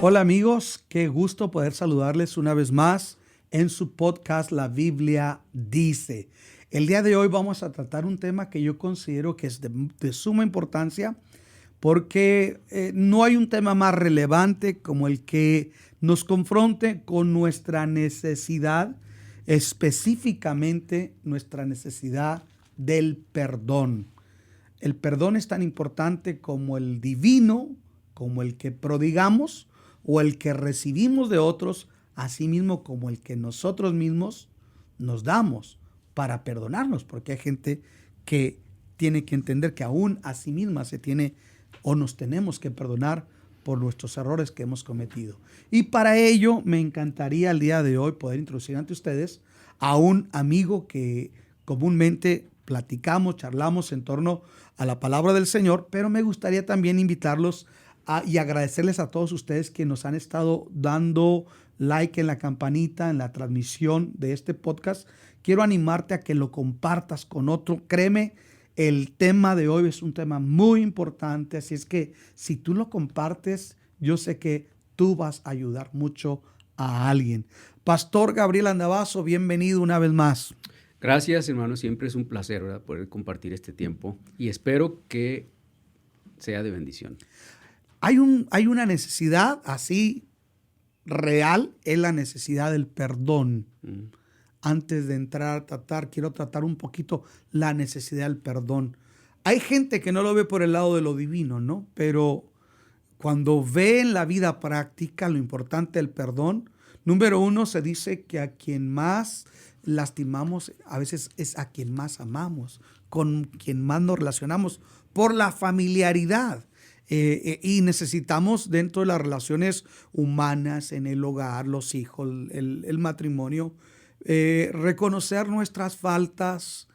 Hola amigos, qué gusto poder saludarles una vez más en su podcast La Biblia Dice. El día de hoy vamos a tratar un tema que yo considero que es de suma importancia porque no hay un tema más relevante como el que nos confronte con nuestra necesidad, específicamente nuestra necesidad del perdón. El perdón es tan importante como el divino, como el que prodigamos o el que recibimos de otros, así mismo como el que nosotros mismos nos damos para perdonarnos, porque hay gente que tiene que entender que aún a sí misma se tiene o nos tenemos que perdonar por nuestros errores que hemos cometido. Y para ello me encantaría el día de hoy poder introducir ante ustedes a un amigo que comúnmente platicamos, charlamos en torno a la palabra del Señor, pero me gustaría también invitarlos y agradecerles a todos ustedes que nos han estado dando like en la campanita, en la transmisión de este podcast. Quiero animarte a que lo compartas con otro. Créeme, el tema de hoy es un tema muy importante, así es que si tú lo compartes, yo sé que tú vas a ayudar mucho a alguien. Pastor Gabriel Andavazo, bienvenido una vez más. Gracias, hermano. Siempre es un placer, ¿verdad?, poder compartir este tiempo y espero que sea de bendición. Hay una necesidad así real, es la necesidad del perdón. Antes de entrar a tratar, quiero tratar un poquito la necesidad del perdón. Hay gente que no lo ve por el lado de lo divino, ¿no? Pero cuando ve en la vida práctica lo importante del perdón, número uno, se dice que a quien más lastimamos a veces es a quien más amamos, con quien más nos relacionamos, por la familiaridad. Y necesitamos dentro de las relaciones humanas, en el hogar, los hijos, el matrimonio, reconocer nuestras faltas,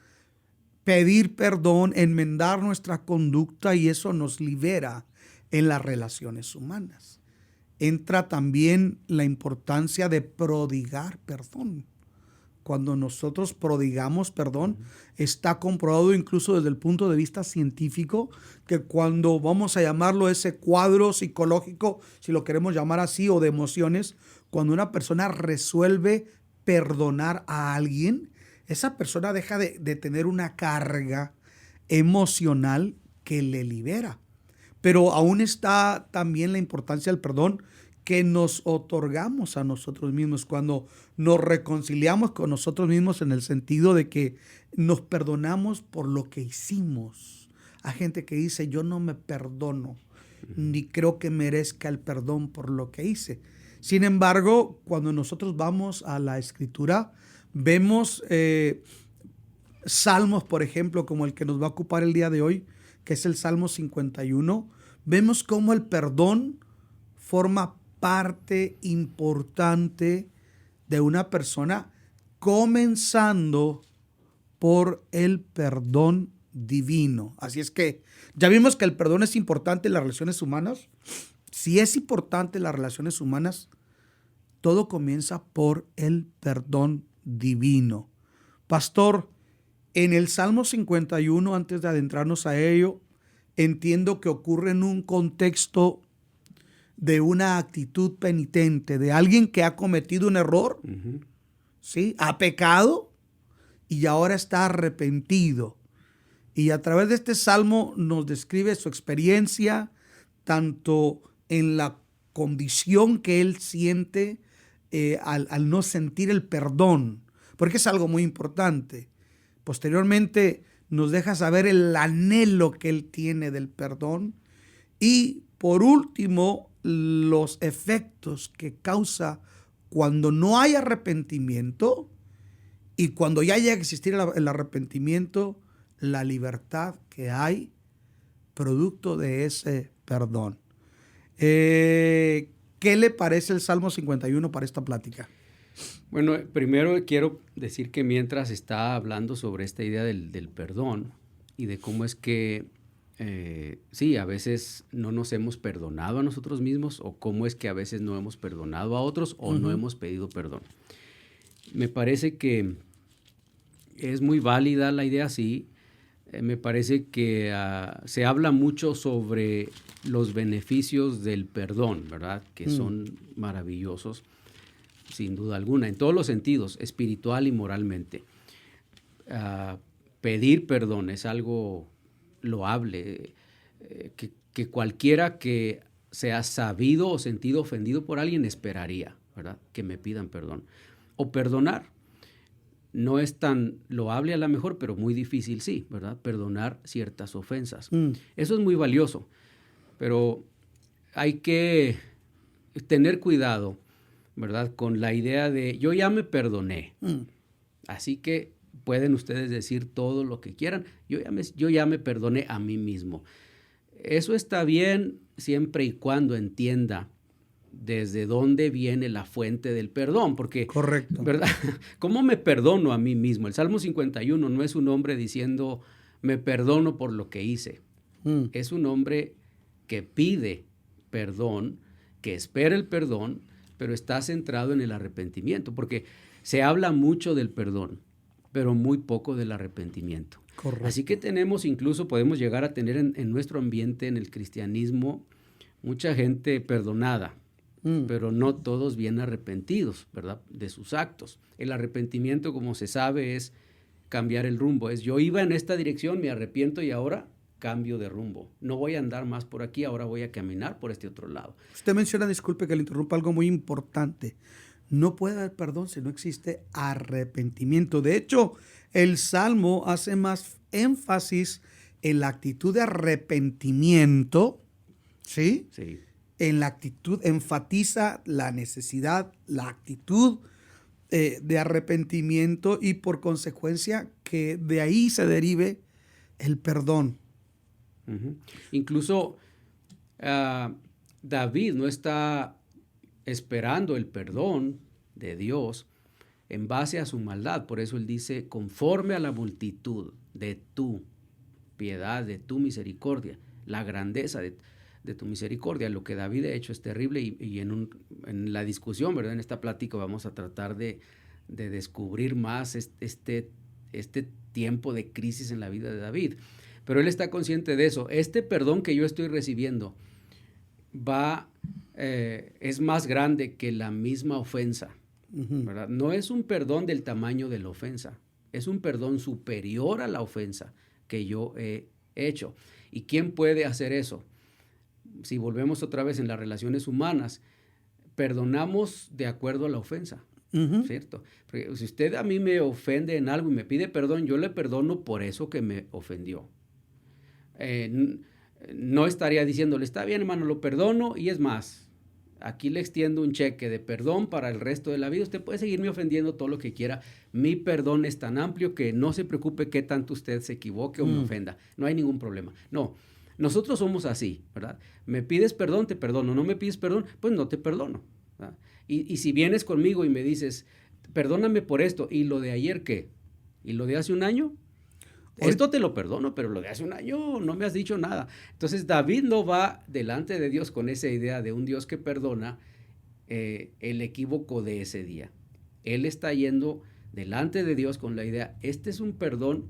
pedir perdón, enmendar nuestra conducta, y eso nos libera en las relaciones humanas. Entra también la importancia de prodigar perdón. Cuando nosotros prodigamos perdón, está comprobado incluso desde el punto de vista científico que cuando vamos a llamarlo ese cuadro psicológico, si lo queremos llamar así, o de emociones, cuando una persona resuelve perdonar a alguien, esa persona deja de tener una carga emocional que le libera. Pero aún está también la importancia del perdón que nos otorgamos a nosotros mismos cuando nos reconciliamos con nosotros mismos, en el sentido de que nos perdonamos por lo que hicimos. Hay gente que dice, yo no me perdono, ni creo que merezca el perdón por lo que hice. Sin embargo, cuando nosotros vamos a la Escritura, vemos salmos, por ejemplo, como el que nos va a ocupar el día de hoy, que es el Salmo 51, vemos cómo el perdón forma parte importante de una persona, comenzando por el perdón divino. Así es que ya vimos que el perdón es importante en las relaciones humanas. Si es importante en las relaciones humanas, todo comienza por el perdón divino. Pastor, en el Salmo 51, antes de adentrarnos a ello, entiendo que ocurre en un contexto de una actitud penitente, de alguien que ha cometido un error, ¿sí? Ha pecado y ahora está arrepentido. Y a través de este salmo nos describe su experiencia, tanto en la condición que él siente al no sentir el perdón, porque es algo muy importante. Posteriormente nos deja saber el anhelo que él tiene del perdón. Y por último, los efectos que causa cuando no hay arrepentimiento, y cuando ya llega a existir el arrepentimiento, la libertad que hay producto de ese perdón. ¿Qué le parece el Salmo 51 para esta plática? Bueno, primero quiero decir que mientras está hablando sobre esta idea del perdón y de cómo es que sí, a veces no nos hemos perdonado a nosotros mismos, o cómo es que a veces no hemos perdonado a otros o no hemos pedido perdón. Me parece que es muy válida la idea, sí, me parece que se habla mucho sobre los beneficios del perdón, ¿verdad? Que son maravillosos, sin duda alguna, en todos los sentidos, espiritual y moralmente. Pedir perdón es algo loable, que cualquiera que se ha sabido o sentido ofendido por alguien esperaría, ¿verdad? Que me pidan perdón. O perdonar. No es tan loable a lo mejor, pero muy difícil sí, ¿verdad? Perdonar ciertas ofensas. Eso es muy valioso, pero hay que tener cuidado, ¿verdad? Con la idea de yo ya me perdoné, así que pueden ustedes decir todo lo que quieran, yo ya me perdoné a mí mismo. Eso está bien siempre y cuando entienda desde dónde viene la fuente del perdón, porque, correcto, ¿verdad? ¿Cómo me perdono a mí mismo? El Salmo 51 no es un hombre diciendo, me perdono por lo que hice. Es un hombre que pide perdón, que espera el perdón, pero está centrado en el arrepentimiento, porque se habla mucho del perdón, pero muy poco del arrepentimiento. correcto. Así que podemos llegar a tener en nuestro ambiente, en el cristianismo, mucha gente perdonada, pero no todos bien arrepentidos, ¿verdad? De sus actos. El arrepentimiento, como se sabe, es cambiar el rumbo. Es yo iba en esta dirección, me arrepiento y ahora cambio de rumbo. No voy a andar más por aquí, ahora voy a caminar por este otro lado. Usted menciona, disculpe que le interrumpa, algo muy importante. No puede haber perdón si no existe arrepentimiento. De hecho, el Salmo hace más énfasis en la actitud de arrepentimiento, ¿sí? Sí. En la actitud, enfatiza la necesidad, la actitud de arrepentimiento y por consecuencia que de ahí se derive el perdón. Incluso David no está esperando el perdón de Dios en base a su maldad. Por eso él dice, conforme a la multitud de tu piedad, de tu misericordia, la grandeza de tu misericordia. Lo que David ha hecho es terrible y en la discusión, ¿verdad? En esta plática vamos a tratar de descubrir más este tiempo de crisis en la vida de David. Pero él está consciente de eso. Este perdón que yo estoy recibiendo es más grande que la misma ofensa, ¿verdad? No es un perdón del tamaño de la ofensa, es un perdón superior a la ofensa que yo he hecho. ¿Y quién puede hacer eso? Si volvemos otra vez en las relaciones humanas, perdonamos de acuerdo a la ofensa, ¿cierto? Porque si usted a mí me ofende en algo y me pide perdón, yo le perdono por eso que me ofendió. No estaría diciéndole, está bien, hermano, lo perdono y es más, aquí le extiendo un cheque de perdón para el resto de la vida. Usted puede seguirme ofendiendo todo lo que quiera. Mi perdón es tan amplio que no se preocupe qué tanto usted se equivoque o me ofenda. No hay ningún problema. No, nosotros somos así, ¿verdad? Me pides perdón, te perdono. No me pides perdón, pues no te perdono, ¿verdad? Y si vienes conmigo y me dices, perdóname por esto, ¿y lo de ayer qué? ¿Y lo de hace un año? Esto te lo perdono, pero lo de hace un año no me has dicho nada. Entonces David no va delante de Dios con esa idea de un Dios que perdona el equívoco de ese día. Él está yendo delante de Dios con la idea, este es un perdón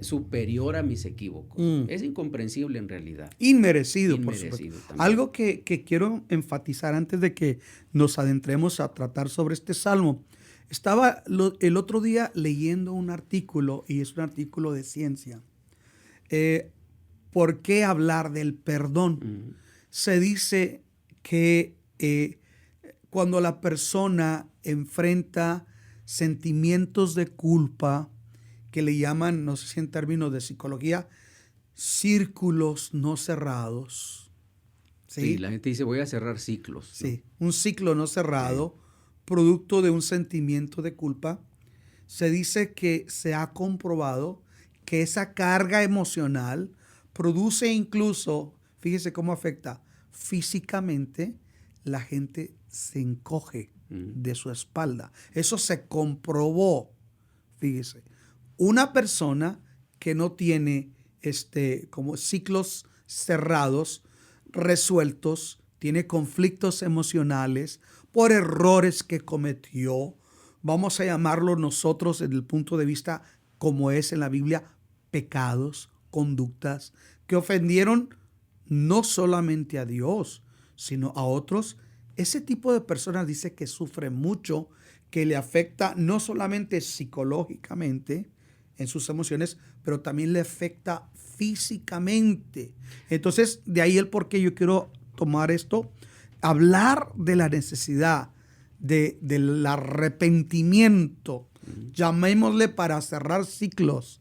superior a mis equívocos. Es incomprensible en realidad. Inmerecido, por Inmerecido supuesto. también. Algo que quiero enfatizar antes de que nos adentremos a tratar sobre este salmo. Estaba el otro día leyendo un artículo, y es un artículo de ciencia. ¿Por qué hablar del perdón? Se dice que cuando la persona enfrenta sentimientos de culpa, que le llaman, no sé si en términos de psicología, círculos no cerrados. Sí, la gente dice, voy a cerrar ciclos, ¿no? Sí, un ciclo no cerrado, producto de un sentimiento de culpa. Se dice que se ha comprobado que esa carga emocional produce incluso, fíjese cómo afecta físicamente, la gente se encoge de su espalda. Eso se comprobó, fíjese. Una persona que no tiene como ciclos cerrados, resueltos, tiene conflictos emocionales por errores que cometió, vamos a llamarlo nosotros desde el punto de vista como es en la Biblia, pecados, conductas que ofendieron no solamente a Dios, sino a otros. Ese tipo de personas dice que sufre mucho, que le afecta no solamente psicológicamente en sus emociones, pero también le afecta físicamente. Entonces, de ahí el por qué yo quiero tomar esto, hablar de la necesidad del arrepentimiento, llamémosle para cerrar ciclos,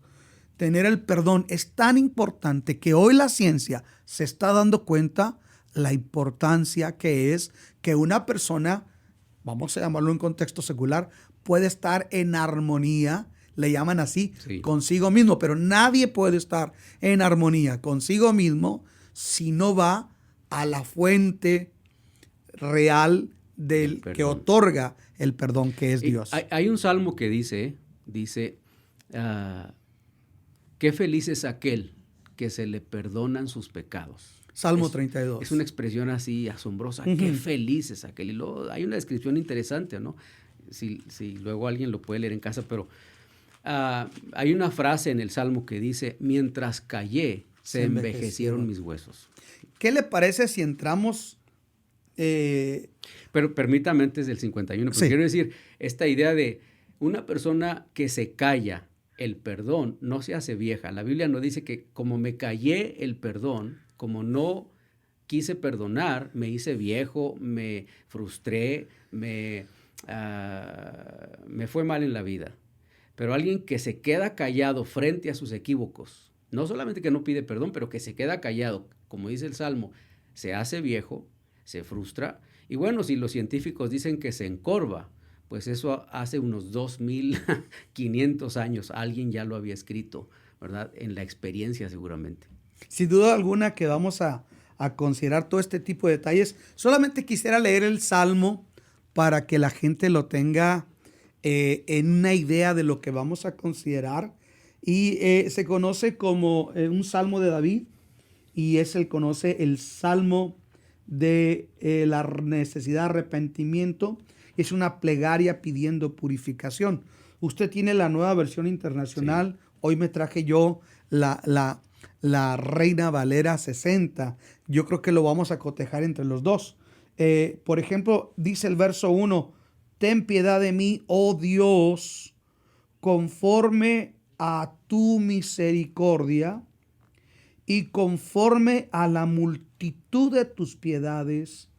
tener el perdón. Es tan importante que hoy la ciencia se está dando cuenta la importancia que es que una persona, vamos a llamarlo en contexto secular, puede estar en armonía, le llaman así, Sí. consigo mismo, pero nadie puede estar en armonía consigo mismo si no va a la fuente real del que otorga el perdón, que es Dios. Hay un salmo que dice, qué feliz es aquel que se le perdonan sus pecados. Salmo 32. Es una expresión así asombrosa. Qué feliz es aquel. Y luego hay una descripción interesante, ¿no? Si luego alguien lo puede leer en casa, pero hay una frase en el Salmo que dice, mientras callé, se envejecieron mis huesos. ¿Qué le parece si entramos? Pero permítame antes del 51, porque quiero decir, esta idea de una persona que se calla el perdón no se hace vieja. La Biblia nos dice que como me callé el perdón, como no quise perdonar, me hice viejo, me frustré, me fue mal en la vida. Pero alguien que se queda callado frente a sus equívocos, no solamente que no pide perdón, pero que se queda callado, como dice el Salmo, se hace viejo, se frustra. Y bueno, si los científicos dicen que se encorva, pues eso hace unos 2,500 años alguien ya lo había escrito, ¿verdad? En la experiencia seguramente. Sin duda alguna que vamos a considerar todo este tipo de detalles. Solamente quisiera leer el Salmo para que la gente lo tenga en una idea de lo que vamos a considerar. Y se conoce como un Salmo de David y conoce el Salmo de la necesidad de arrepentimiento. Es una plegaria pidiendo purificación. Usted tiene la Nueva Versión Internacional. Sí. Hoy me traje yo la Reina Valera 60. Yo creo que lo vamos a cotejar entre los dos. Por ejemplo, dice el verso 1, ten piedad de mí, oh Dios, conforme a tu misericordia y conforme a la multitud de tus piedades,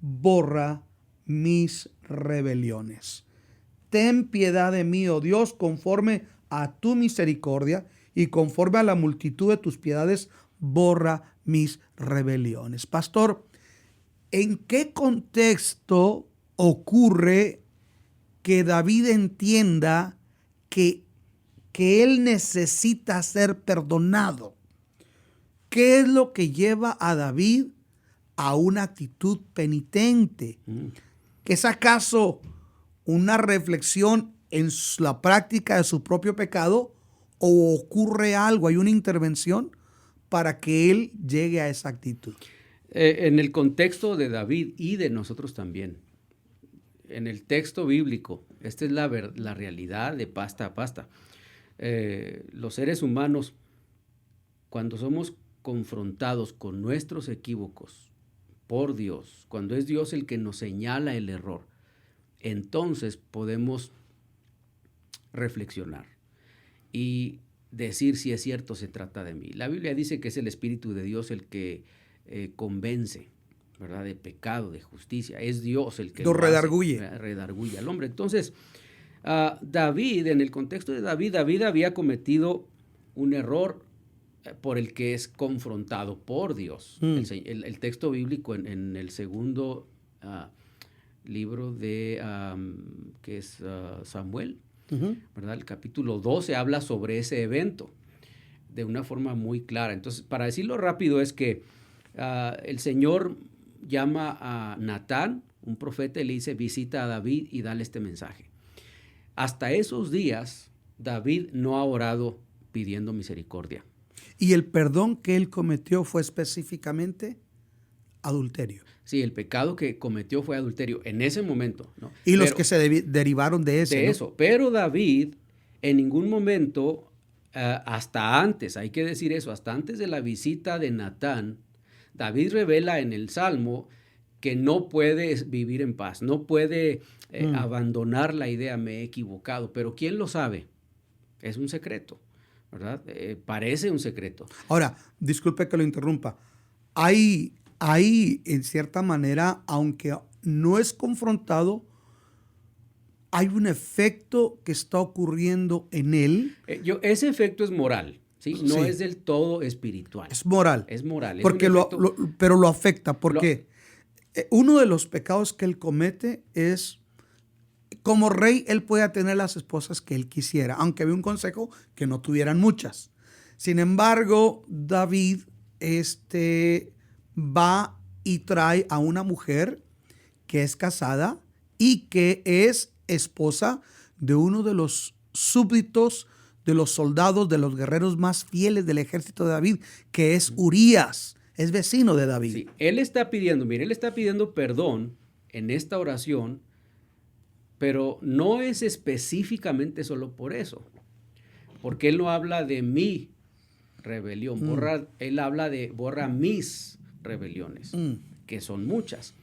borra mis rebeliones. Ten piedad de mí, oh Dios, conforme a tu misericordia y conforme a la multitud de tus piedades, borra mis rebeliones. Pastor, ¿en qué contexto ocurre que David entienda que él necesita ser perdonado? ¿Qué es lo que lleva a David a una actitud penitente? ¿Es acaso una reflexión en la práctica de su propio pecado o ocurre algo, hay una intervención para que él llegue a esa actitud? En el contexto de David y de nosotros también, en el texto bíblico, esta es la realidad de pasta a pasta. Los seres humanos, cuando somos confrontados con nuestros equívocos por Dios, cuando es Dios el que nos señala el error, entonces podemos reflexionar y decir si es cierto se trata de mí. La Biblia dice que es el Espíritu de Dios el que convence, ¿verdad? De pecado, de justicia. Es Dios el que lo redarguye al hombre. Entonces, David, en el contexto de David había cometido un error por el que es confrontado por Dios. El texto bíblico en el segundo libro de que es Samuel, ¿verdad? El capítulo 12 habla sobre ese evento de una forma muy clara. Entonces, para decirlo rápido, es que el Señor llama a Natán, un profeta, y le dice, visita a David y dale este mensaje. Hasta esos días, David no ha orado pidiendo misericordia. Y el perdón que él cometió fue específicamente adulterio. Sí, el pecado que cometió fue adulterio en ese momento, ¿no? Los que se derivaron de ese. De eso. Pero David en ningún momento hasta antes, hay que decir eso, hasta antes de la visita de Natán, David revela en el Salmo que no puede vivir en paz, no puede abandonar la idea, me he equivocado, pero ¿quién lo sabe? Es un secreto, ¿verdad? Parece un secreto. Ahora, disculpe que lo interrumpa. Hay, en cierta manera, aunque no es confrontado, hay un efecto que está ocurriendo en él. Ese efecto es moral, ¿sí? No Sí. es del todo espiritual. Es moral. Es moral. Porque pero lo afecta. Porque uno de los pecados que él comete es, como rey, él puede tener las esposas que él quisiera, aunque había un consejo que no tuvieran muchas. Sin embargo, David va y trae a una mujer que es casada y que es esposa de uno de los súbditos, de los soldados, de los guerreros más fieles del ejército de David, que es Urías, es vecino de David. Sí, él está pidiendo perdón en esta oración, pero no es específicamente solo por eso, porque él no habla de mi rebelión, él habla de borra mis rebeliones, que son muchas,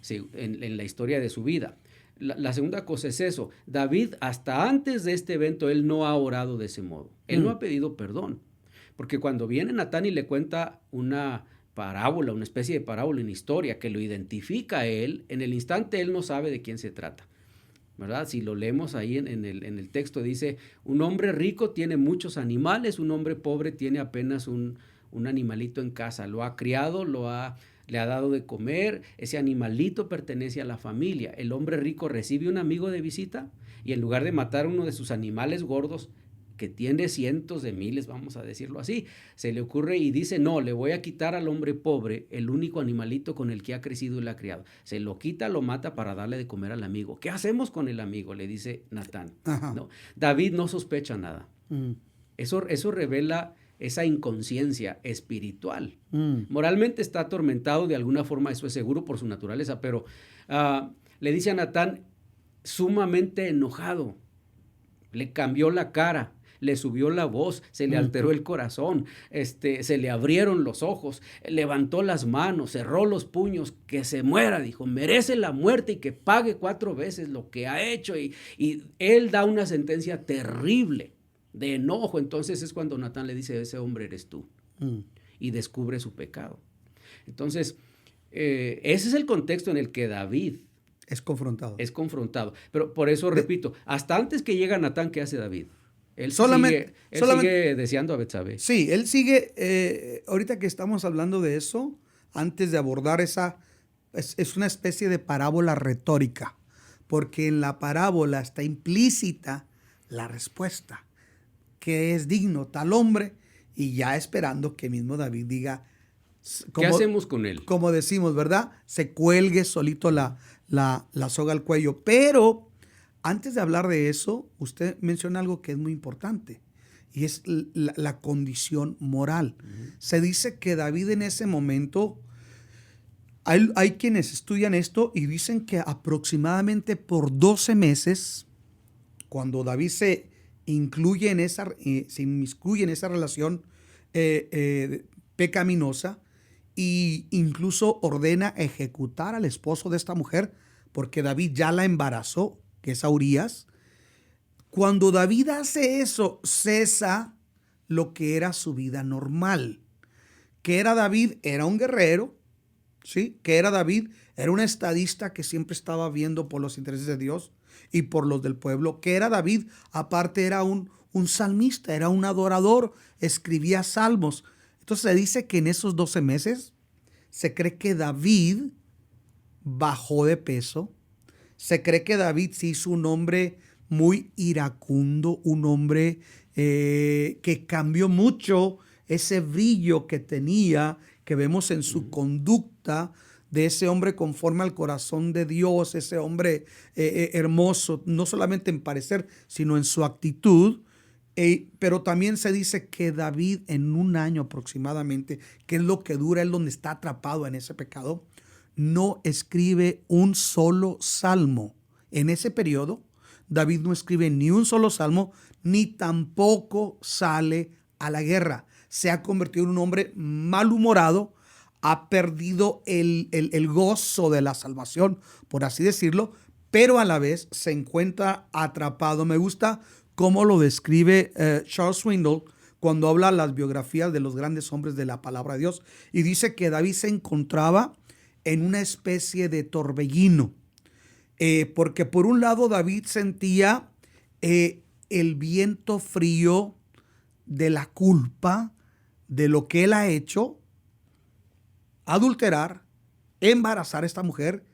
sí, en la historia de su vida. La segunda cosa es eso. David, hasta antes de este evento, él no ha orado de ese modo. Él no ha pedido perdón. Porque cuando viene Natán y le cuenta una parábola, una especie de parábola en historia que lo identifica a él, en el instante él no sabe de quién se trata, ¿verdad? Si lo leemos ahí en el texto, dice, un hombre rico tiene muchos animales, un hombre pobre tiene apenas un animalito en casa. Lo ha criado, le ha dado de comer, ese animalito pertenece a la familia. El hombre rico recibe un amigo de visita y en lugar de matar uno de sus animales gordos, que tiene cientos de miles, vamos a decirlo así, se le ocurre y dice, no, le voy a quitar al hombre pobre el único animalito con el que ha crecido y le ha criado. Se lo quita, lo mata para darle de comer al amigo. ¿Qué hacemos con el amigo?, le dice Natán. ¿No? David no sospecha nada. Eso revela esa inconsciencia espiritual. Moralmente está atormentado de alguna forma, eso es seguro por su naturaleza, pero le dice a Natán, sumamente enojado, le cambió la cara, le subió la voz, se le alteró el corazón, se le abrieron los ojos, levantó las manos, cerró los puños, que se muera, dijo, merece la muerte y que pague 4 veces lo que ha hecho. Y él da una sentencia terrible de enojo. Entonces es cuando Natán le dice, ese hombre eres tú, y descubre su pecado. Entonces, ese es el contexto en el que David es confrontado. Pero por eso repito, hasta antes que llega Natán, ¿qué hace David? Él sigue deseando a Betsabé. Sí, él sigue, ahorita que estamos hablando de eso, antes de abordar es una especie de parábola retórica, porque en la parábola está implícita la respuesta, que es digno tal hombre, y ya esperando que mismo David diga, ¿qué hacemos con él? Como decimos, ¿verdad? Se cuelgue solito la soga al cuello. Pero antes de hablar de eso, usted menciona algo que es muy importante, y es la condición moral. Se dice que David en ese momento, hay quienes estudian esto y dicen que aproximadamente por 12 meses, cuando David se inmiscuye en esa relación pecaminosa, e incluso ordena ejecutar al esposo de esta mujer, porque David ya la embarazó, que es a Urías. Cuando David hace eso, cesa lo que era su vida normal. Que era David, era un guerrero, ¿sí? Que era David, era un estadista que siempre estaba viendo por los intereses de Dios y por los del pueblo. Que era David, aparte era un salmista, era un adorador, escribía salmos. Entonces se dice que en esos 12 meses se cree que David bajó de peso. Se cree que David se hizo un hombre muy iracundo, un hombre que cambió mucho ese brillo que tenía, que vemos en su conducta, de ese hombre conforme al corazón de Dios, ese hombre hermoso, no solamente en parecer, sino en su actitud. Pero también se dice que David en un año aproximadamente, que es lo que dura, él donde está atrapado en ese pecado, no escribe un solo salmo. En ese periodo David no escribe ni un solo salmo, ni tampoco sale a la guerra. Se ha convertido en un hombre malhumorado, ha perdido el gozo de la salvación, por así decirlo, pero a la vez se encuentra atrapado. Me gusta cómo lo describe Charles Swindoll cuando habla de las biografías de los grandes hombres de la palabra de Dios, y dice que David se encontraba en una especie de torbellino, porque por un lado David sentía el viento frío de la culpa de lo que él ha hecho: adulterar, embarazar a esta mujer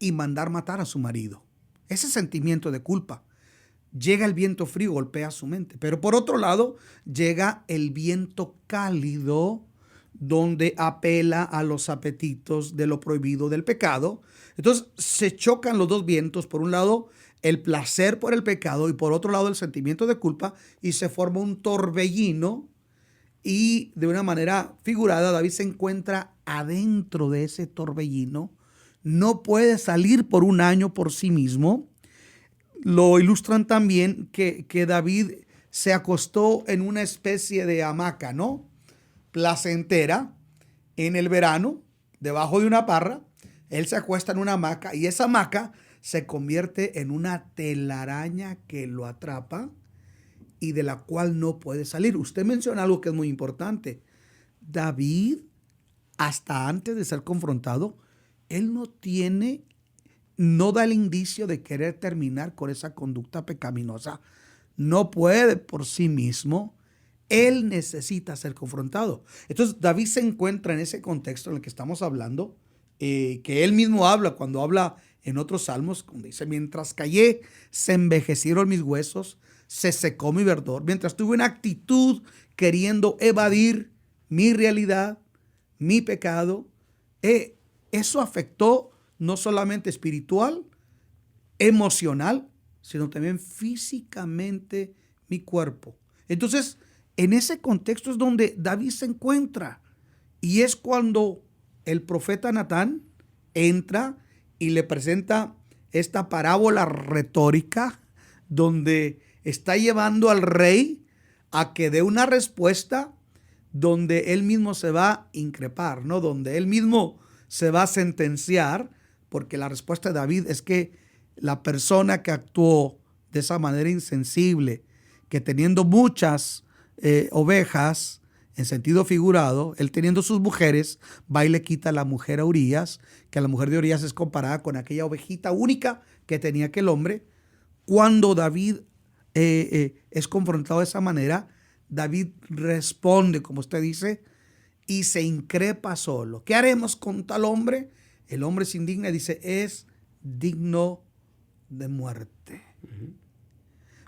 y mandar matar a su marido. Ese sentimiento de culpa. Llega el viento frío, golpea su mente. Pero por otro lado, llega el viento cálido, donde apela a los apetitos de lo prohibido del pecado. Entonces se chocan los dos vientos. Por un lado, el placer por el pecado, y por otro lado, el sentimiento de culpa, y se forma un torbellino. Y de una manera figurada, David se encuentra adentro de ese torbellino. No puede salir por un año por sí mismo. Lo ilustran también que David se acostó en una especie de hamaca, ¿no?, placentera, en el verano, debajo de una parra. Él se acuesta en una hamaca, y esa hamaca se convierte en una telaraña que lo atrapa y de la cual no puede salir. Usted menciona algo que es muy importante. David, hasta antes de ser confrontado, él no da el indicio de querer terminar con esa conducta pecaminosa. No puede por sí mismo. Él necesita ser confrontado. Entonces David se encuentra en ese contexto en el que estamos hablando, que él mismo habla cuando habla en otros salmos, cuando dice: mientras callé, se envejecieron mis huesos, se secó mi verdor. Mientras tuve una actitud queriendo evadir mi realidad, mi pecado, eso afectó no solamente espiritual, emocional, sino también físicamente mi cuerpo. Entonces, en ese contexto es donde David se encuentra, y es cuando el profeta Natán entra y le presenta esta parábola retórica, donde está llevando al rey a que dé una respuesta donde él mismo se va a increpar, ¿no?, donde él mismo se va a sentenciar, porque la respuesta de David es que la persona que actuó de esa manera insensible, que teniendo muchas ovejas, en sentido figurado, él teniendo sus mujeres, va y le quita a la mujer a Urías, que la mujer de Urías es comparada con aquella ovejita única que tenía aquel hombre. Cuando David es confrontado de esa manera, David responde, como usted dice, y se increpa solo. ¿Qué haremos con tal hombre? El hombre se indigna y dice: es digno de muerte.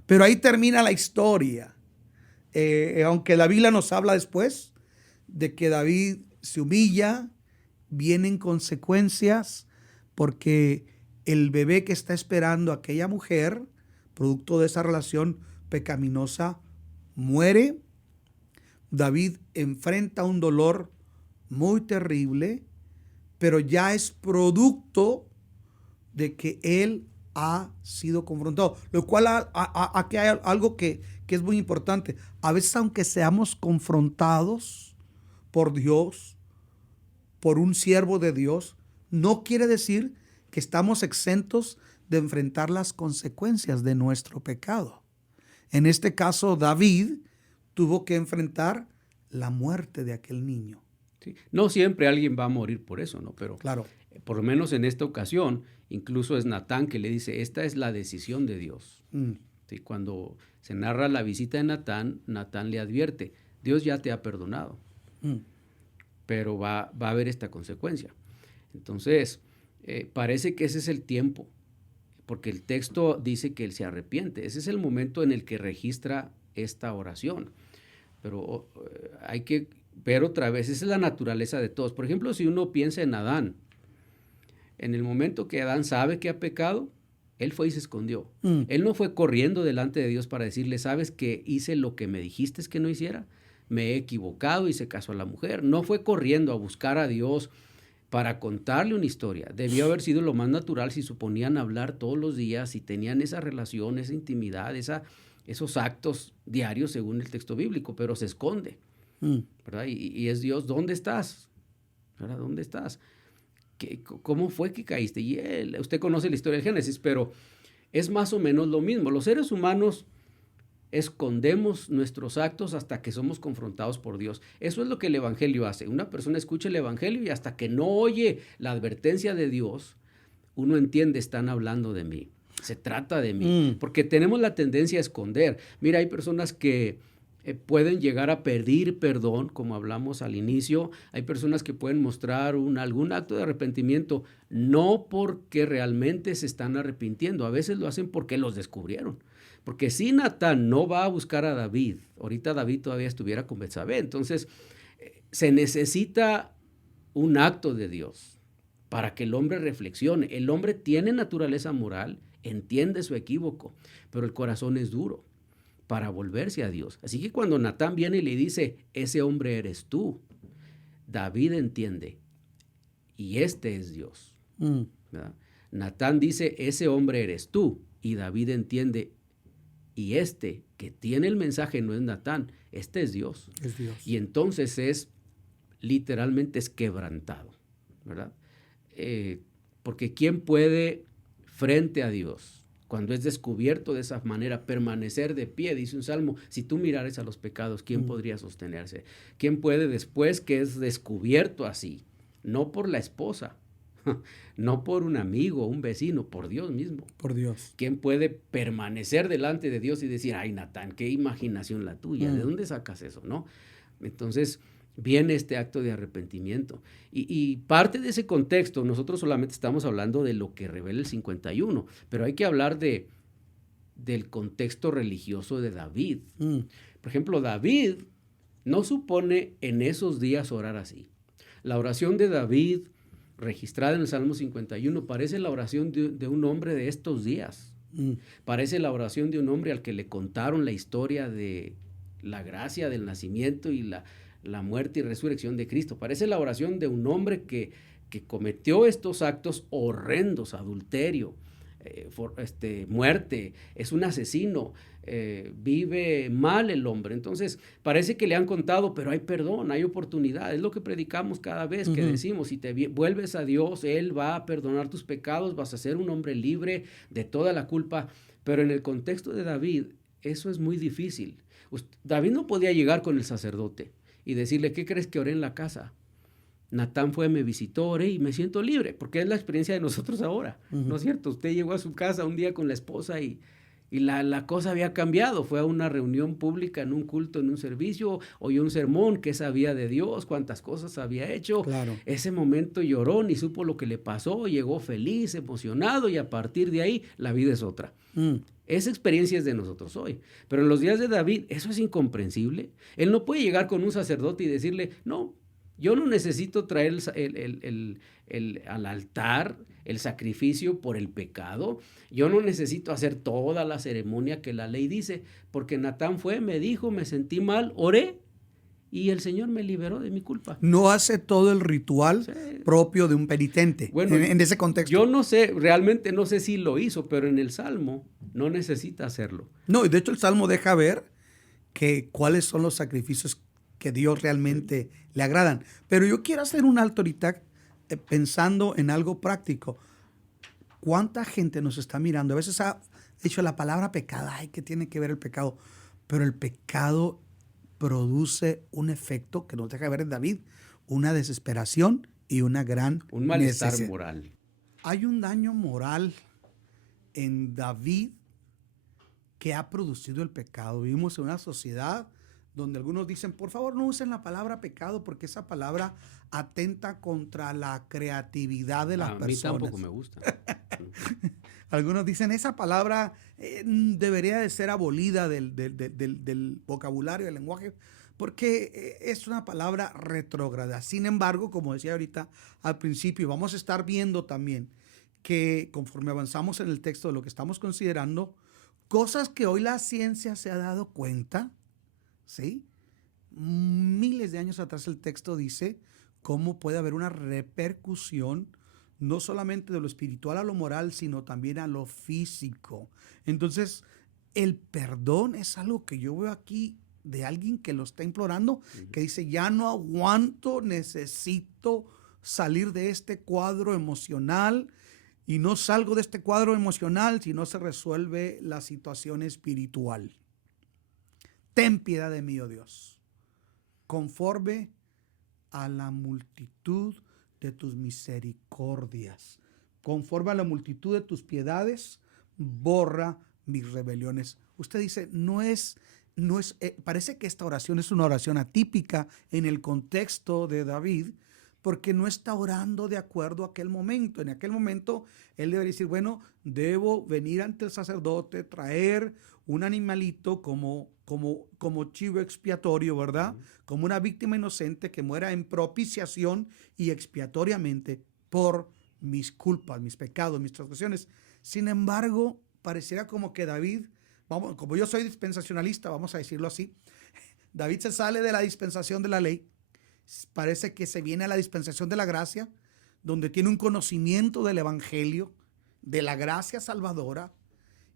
Pero ahí termina la historia. Aunque la Biblia nos habla después de que David se humilla, vienen consecuencias, porque el bebé que está esperando aquella mujer, producto de esa relación pecaminosa, muere. David enfrenta un dolor muy terrible, pero ya es producto de que él ha sido confrontado. Lo cual aquí hay algo que es muy importante. A veces, aunque seamos confrontados por Dios, por un siervo de Dios, no quiere decir que estamos exentos de enfrentar las consecuencias de nuestro pecado. En este caso, David tuvo que enfrentar la muerte de aquel niño. Sí. No siempre alguien va a morir por eso, ¿no? Pero claro, por lo menos en esta ocasión, incluso es Natán que le dice: esta es la decisión de Dios. Sí, cuando se narra la visita de Natán, Natán le advierte: Dios ya te ha perdonado, pero va a haber esta consecuencia. Entonces, parece que ese es el tiempo, porque el texto dice que él se arrepiente. Ese es el momento en el que registra esta oración. Pero hay que ver otra vez, esa es la naturaleza de todos. Por ejemplo, si uno piensa en Adán, en el momento que Adán sabe que ha pecado, él fue y se escondió. Él no fue corriendo delante de Dios para decirle: ¿sabes que hice lo que me dijiste que no hiciera? Me he equivocado, y se casó a la mujer. No fue corriendo a buscar a Dios para contarle una historia. Debió haber sido lo más natural si suponían hablar todos los días, si tenían esa relación, esa intimidad, esos actos diarios según el texto bíblico, pero se esconde, ¿verdad? Y es Dios, ¿dónde estás? ¿Verdad? ¿Dónde estás? ¿Cómo fue que caíste? Y usted conoce la historia del Génesis, pero es más o menos lo mismo. Los seres humanos escondemos nuestros actos hasta que somos confrontados por Dios. Eso es lo que el Evangelio hace. Una persona escucha el Evangelio y hasta que no oye la advertencia de Dios, uno entiende, están hablando de mí. Se trata de mí. Porque tenemos la tendencia a esconder. Mira, hay personas que pueden llegar a pedir perdón, como hablamos al inicio. Hay personas que pueden mostrar algún acto de arrepentimiento, no porque realmente se están arrepintiendo. A veces lo hacen porque los descubrieron. Porque si Natán no va a buscar a David, ahorita David todavía estuviera con Betsabé. Entonces, se necesita un acto de Dios para que el hombre reflexione. El hombre tiene naturaleza moral, entiende su equívoco, pero el corazón es duro para volverse a Dios. Así que cuando Natán viene y le dice, ese hombre eres tú, David entiende, y este es Dios. ¿Verdad? Natán dice, ese hombre eres tú, y David entiende, y este que tiene el mensaje no es Natán, este es Dios. Es Dios. Y entonces literalmente es quebrantado, ¿verdad? Porque ¿quién puede frente a Dios, cuando es descubierto de esa manera, permanecer de pie? Dice un salmo, si tú mirares a los pecados, ¿quién podría sostenerse? ¿Quién puede después que es descubierto así? No por la esposa, no por un amigo, un vecino, por Dios mismo. Por Dios. ¿Quién puede permanecer delante de Dios y decir, ay, Natán, qué imaginación la tuya, ¿de dónde sacas eso? ¿No? Entonces viene este acto de arrepentimiento. Y parte de ese contexto, nosotros solamente estamos hablando de lo que revela el 51, pero hay que hablar del contexto religioso de David. Por ejemplo, David no supone en esos días orar así. La oración de David, registrada en el Salmo 51, parece la oración de un hombre de estos días. Parece la oración de un hombre al que le contaron la historia de la gracia del nacimiento y la muerte y resurrección de Cristo. Parece la oración de un hombre que cometió estos actos horrendos, adulterio, muerte, es un asesino, vive mal el hombre. Entonces parece que le han contado, pero hay perdón, hay oportunidad. Es lo que predicamos cada vez que decimos, si te vuelves a Dios, Él va a perdonar tus pecados, vas a ser un hombre libre de toda la culpa. Pero en el contexto de David, eso es muy difícil. David no podía llegar con el sacerdote y decirle, ¿qué crees que oré en la casa? Natán me visitó, oré y me siento libre, porque es la experiencia de nosotros ahora, ¿no es cierto? Usted llegó a su casa un día con la esposa y la cosa había cambiado, fue a una reunión pública, en un culto, en un servicio, oyó un sermón, qué sabía de Dios, cuántas cosas había hecho. Claro. Ese momento lloró, ni supo lo que le pasó, llegó feliz, emocionado, y a partir de ahí la vida es otra. Esa experiencia es de nosotros hoy. Pero en los días de David, eso es incomprensible. Él no puede llegar con un sacerdote y decirle, no, yo no necesito traer al altar el sacrificio por el pecado. Yo no necesito hacer toda la ceremonia que la ley dice, porque Natán me dijo, me sentí mal, oré y el Señor me liberó de mi culpa. No hace todo el ritual propio de un penitente, bueno, en ese contexto. Yo no sé, realmente no sé si lo hizo, pero en el Salmo no necesita hacerlo. No, y de hecho el Salmo deja ver cuáles son los sacrificios que Dios realmente le agradan. Pero yo quiero hacer un alto ahorita pensando en algo práctico. ¿Cuánta gente nos está mirando? A veces ha dicho la palabra pecado. Ay, ¿qué tiene que ver el pecado? Pero el pecado produce un efecto que nos deja ver en David, una desesperación y una gran un malestar necesidad moral. Hay un daño moral en David que ha producido el pecado. Vivimos en una sociedad donde algunos dicen, por favor, no usen la palabra pecado porque esa palabra atenta contra la creatividad de las personas. A mí tampoco me gusta. Algunos dicen, esa palabra debería de ser abolida del vocabulario, del lenguaje, porque es una palabra retrógrada. Sin embargo, como decía ahorita al principio, vamos a estar viendo también que conforme avanzamos en el texto de lo que estamos considerando, cosas que hoy la ciencia se ha dado cuenta, ¿sí? Miles de años atrás el texto dice cómo puede haber una repercusión no solamente de lo espiritual a lo moral, sino también a lo físico. Entonces, el perdón es algo que yo veo aquí de alguien que lo está implorando, que dice, ya no aguanto, necesito salir de este cuadro emocional, y no salgo de este cuadro emocional si no se resuelve la situación espiritual. Ten piedad de mí, oh Dios, conforme a la multitud de tus misericordias. Conforme a la multitud de tus piedades, borra mis rebeliones. Usted dice, parece que esta oración es una oración atípica en el contexto de David, porque no está orando de acuerdo a aquel momento. En aquel momento, él debería decir, bueno, debo venir ante el sacerdote, traer un animalito como chivo expiatorio, ¿verdad? Como una víctima inocente que muera en propiciación y expiatoriamente por mis culpas, mis pecados, mis transgresiones. Sin embargo, pareciera como que David, como yo soy dispensacionalista, vamos a decirlo así, David se sale de la dispensación de la ley, parece que se viene a la dispensación de la gracia, donde tiene un conocimiento del evangelio, de la gracia salvadora,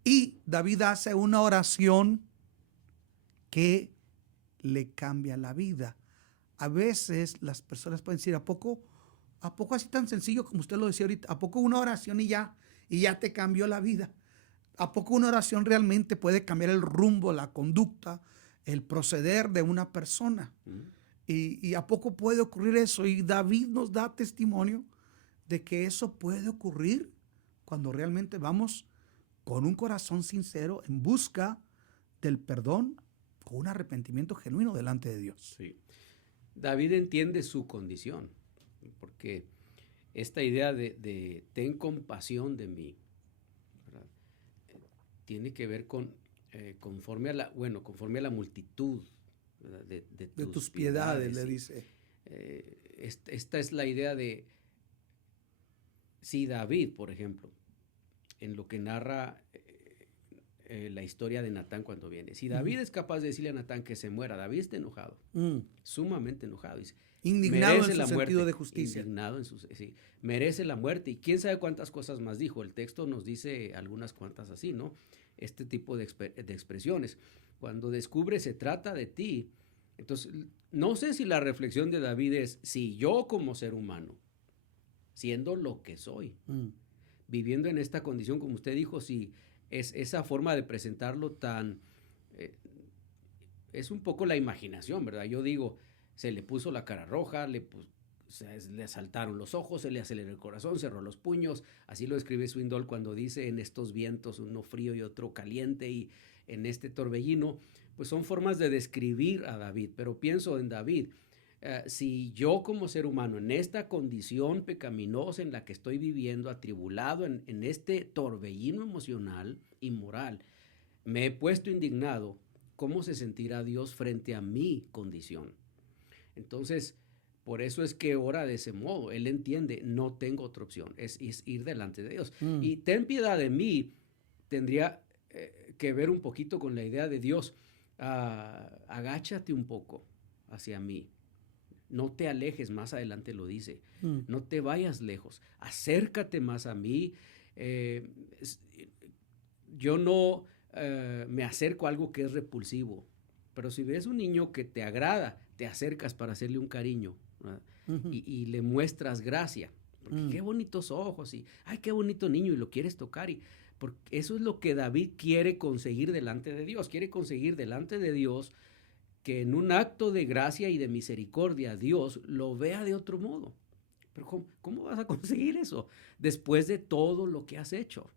y David hace una oración que le cambia la vida. A veces las personas pueden decir, ¿a poco así tan sencillo como usted lo decía ahorita? ¿A poco una oración y ya te cambió la vida? ¿A poco una oración realmente puede cambiar el rumbo, la conducta, el proceder de una persona? ¿Y a poco puede ocurrir eso? Y David nos da testimonio de que eso puede ocurrir cuando realmente vamos con un corazón sincero en busca del perdón, con un arrepentimiento genuino delante de Dios. Sí. David entiende su condición, porque esta idea de ten compasión de mí, ¿verdad? Tiene que ver con conforme a la multitud, ¿verdad? de tus piedades, le sí. dice. Esta es la idea de, si David, por ejemplo, en lo que narra la historia de Natán cuando viene, si David es capaz de decirle a Natán que se muera, David está enojado, sumamente enojado, dice, indignado en su sentido de justicia. Indignado sí, merece la muerte, y quién sabe cuántas cosas más dijo. El texto nos dice algunas cuantas así, ¿no? Este tipo de expresiones. Cuando descubre se trata de ti, entonces no sé si la reflexión de David es, si yo como ser humano, siendo lo que soy, viviendo en esta condición, como usted dijo, si es esa forma de presentarlo tan... es un poco la imaginación, ¿verdad? Yo digo, se le puso la cara roja, le saltaron los ojos, se le aceleró el corazón, cerró los puños. Así lo escribe Swindoll cuando dice, en estos vientos, uno frío y otro caliente, y en este torbellino, pues son formas de describir a David. Pero pienso en David, si yo como ser humano, en esta condición pecaminosa en la que estoy viviendo, atribulado en este torbellino emocional y moral, me he puesto indignado, ¿cómo se sentirá Dios frente a mi condición? Entonces, por eso es que ora de ese modo. Él entiende, no tengo otra opción, es ir delante de Dios. Y ten piedad de mí, tendría que ver un poquito con la idea de Dios. Agáchate un poco hacia mí. No te alejes, más adelante lo dice. No te vayas lejos. Acércate más a mí. Yo no me acerco a algo que es repulsivo. Pero si ves un niño que te agrada, te acercas para hacerle un cariño, y le muestras gracia. Porque qué bonitos ojos, y ay, qué bonito niño, y lo quieres tocar. Porque eso es lo que David quiere conseguir delante de Dios. Quiere conseguir delante de Dios que en un acto de gracia y de misericordia Dios lo vea de otro modo. Pero ¿cómo vas a conseguir eso después de todo lo que has hecho?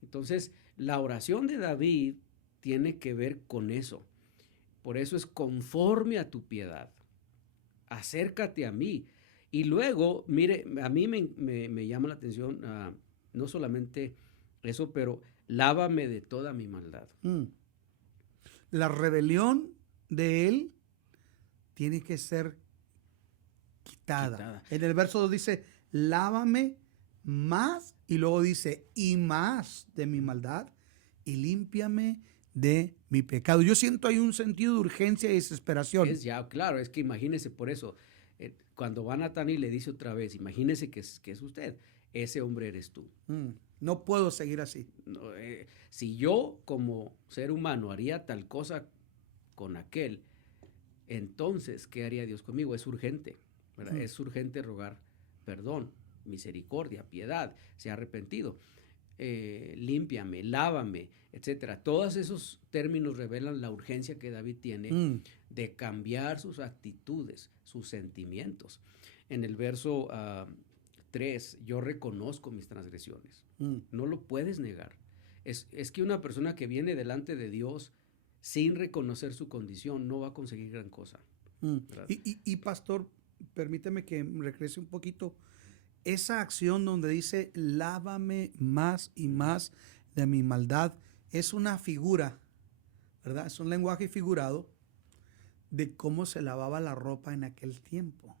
Entonces, la oración de David tiene que ver con eso. Por eso es conforme a tu piedad. Acércate a mí. Y luego, mire, a mí me llama la atención no solamente eso, pero lávame de toda mi maldad. La rebelión de él tiene que ser quitada. En el verso 2 dice, lávame más, y luego dice, y más de mi maldad, y límpiame de mi pecado. Yo siento ahí un sentido de urgencia y desesperación. Claro, es que imagínese por eso. cuando va Natán y le dice otra vez, imagínese que es usted, ese hombre eres tú. No puedo seguir así. No, si yo como ser humano haría tal cosa con aquel, entonces, ¿qué haría Dios conmigo? Es urgente, ¿verdad? Es urgente rogar perdón, misericordia, piedad, se ha arrepentido. Límpiame, lávame, etcétera. Todos esos términos revelan la urgencia que David tiene de cambiar sus actitudes, sus sentimientos. En el verso 3, yo reconozco mis transgresiones. No lo puedes negar. Es que una persona que viene delante de Dios sin reconocer su condición no va a conseguir gran cosa. Y pastor, permíteme que regrese un poquito. Esa acción donde dice, lávame más y más de mi maldad, es una figura, ¿verdad? Es un lenguaje figurado de cómo se lavaba la ropa en aquel tiempo.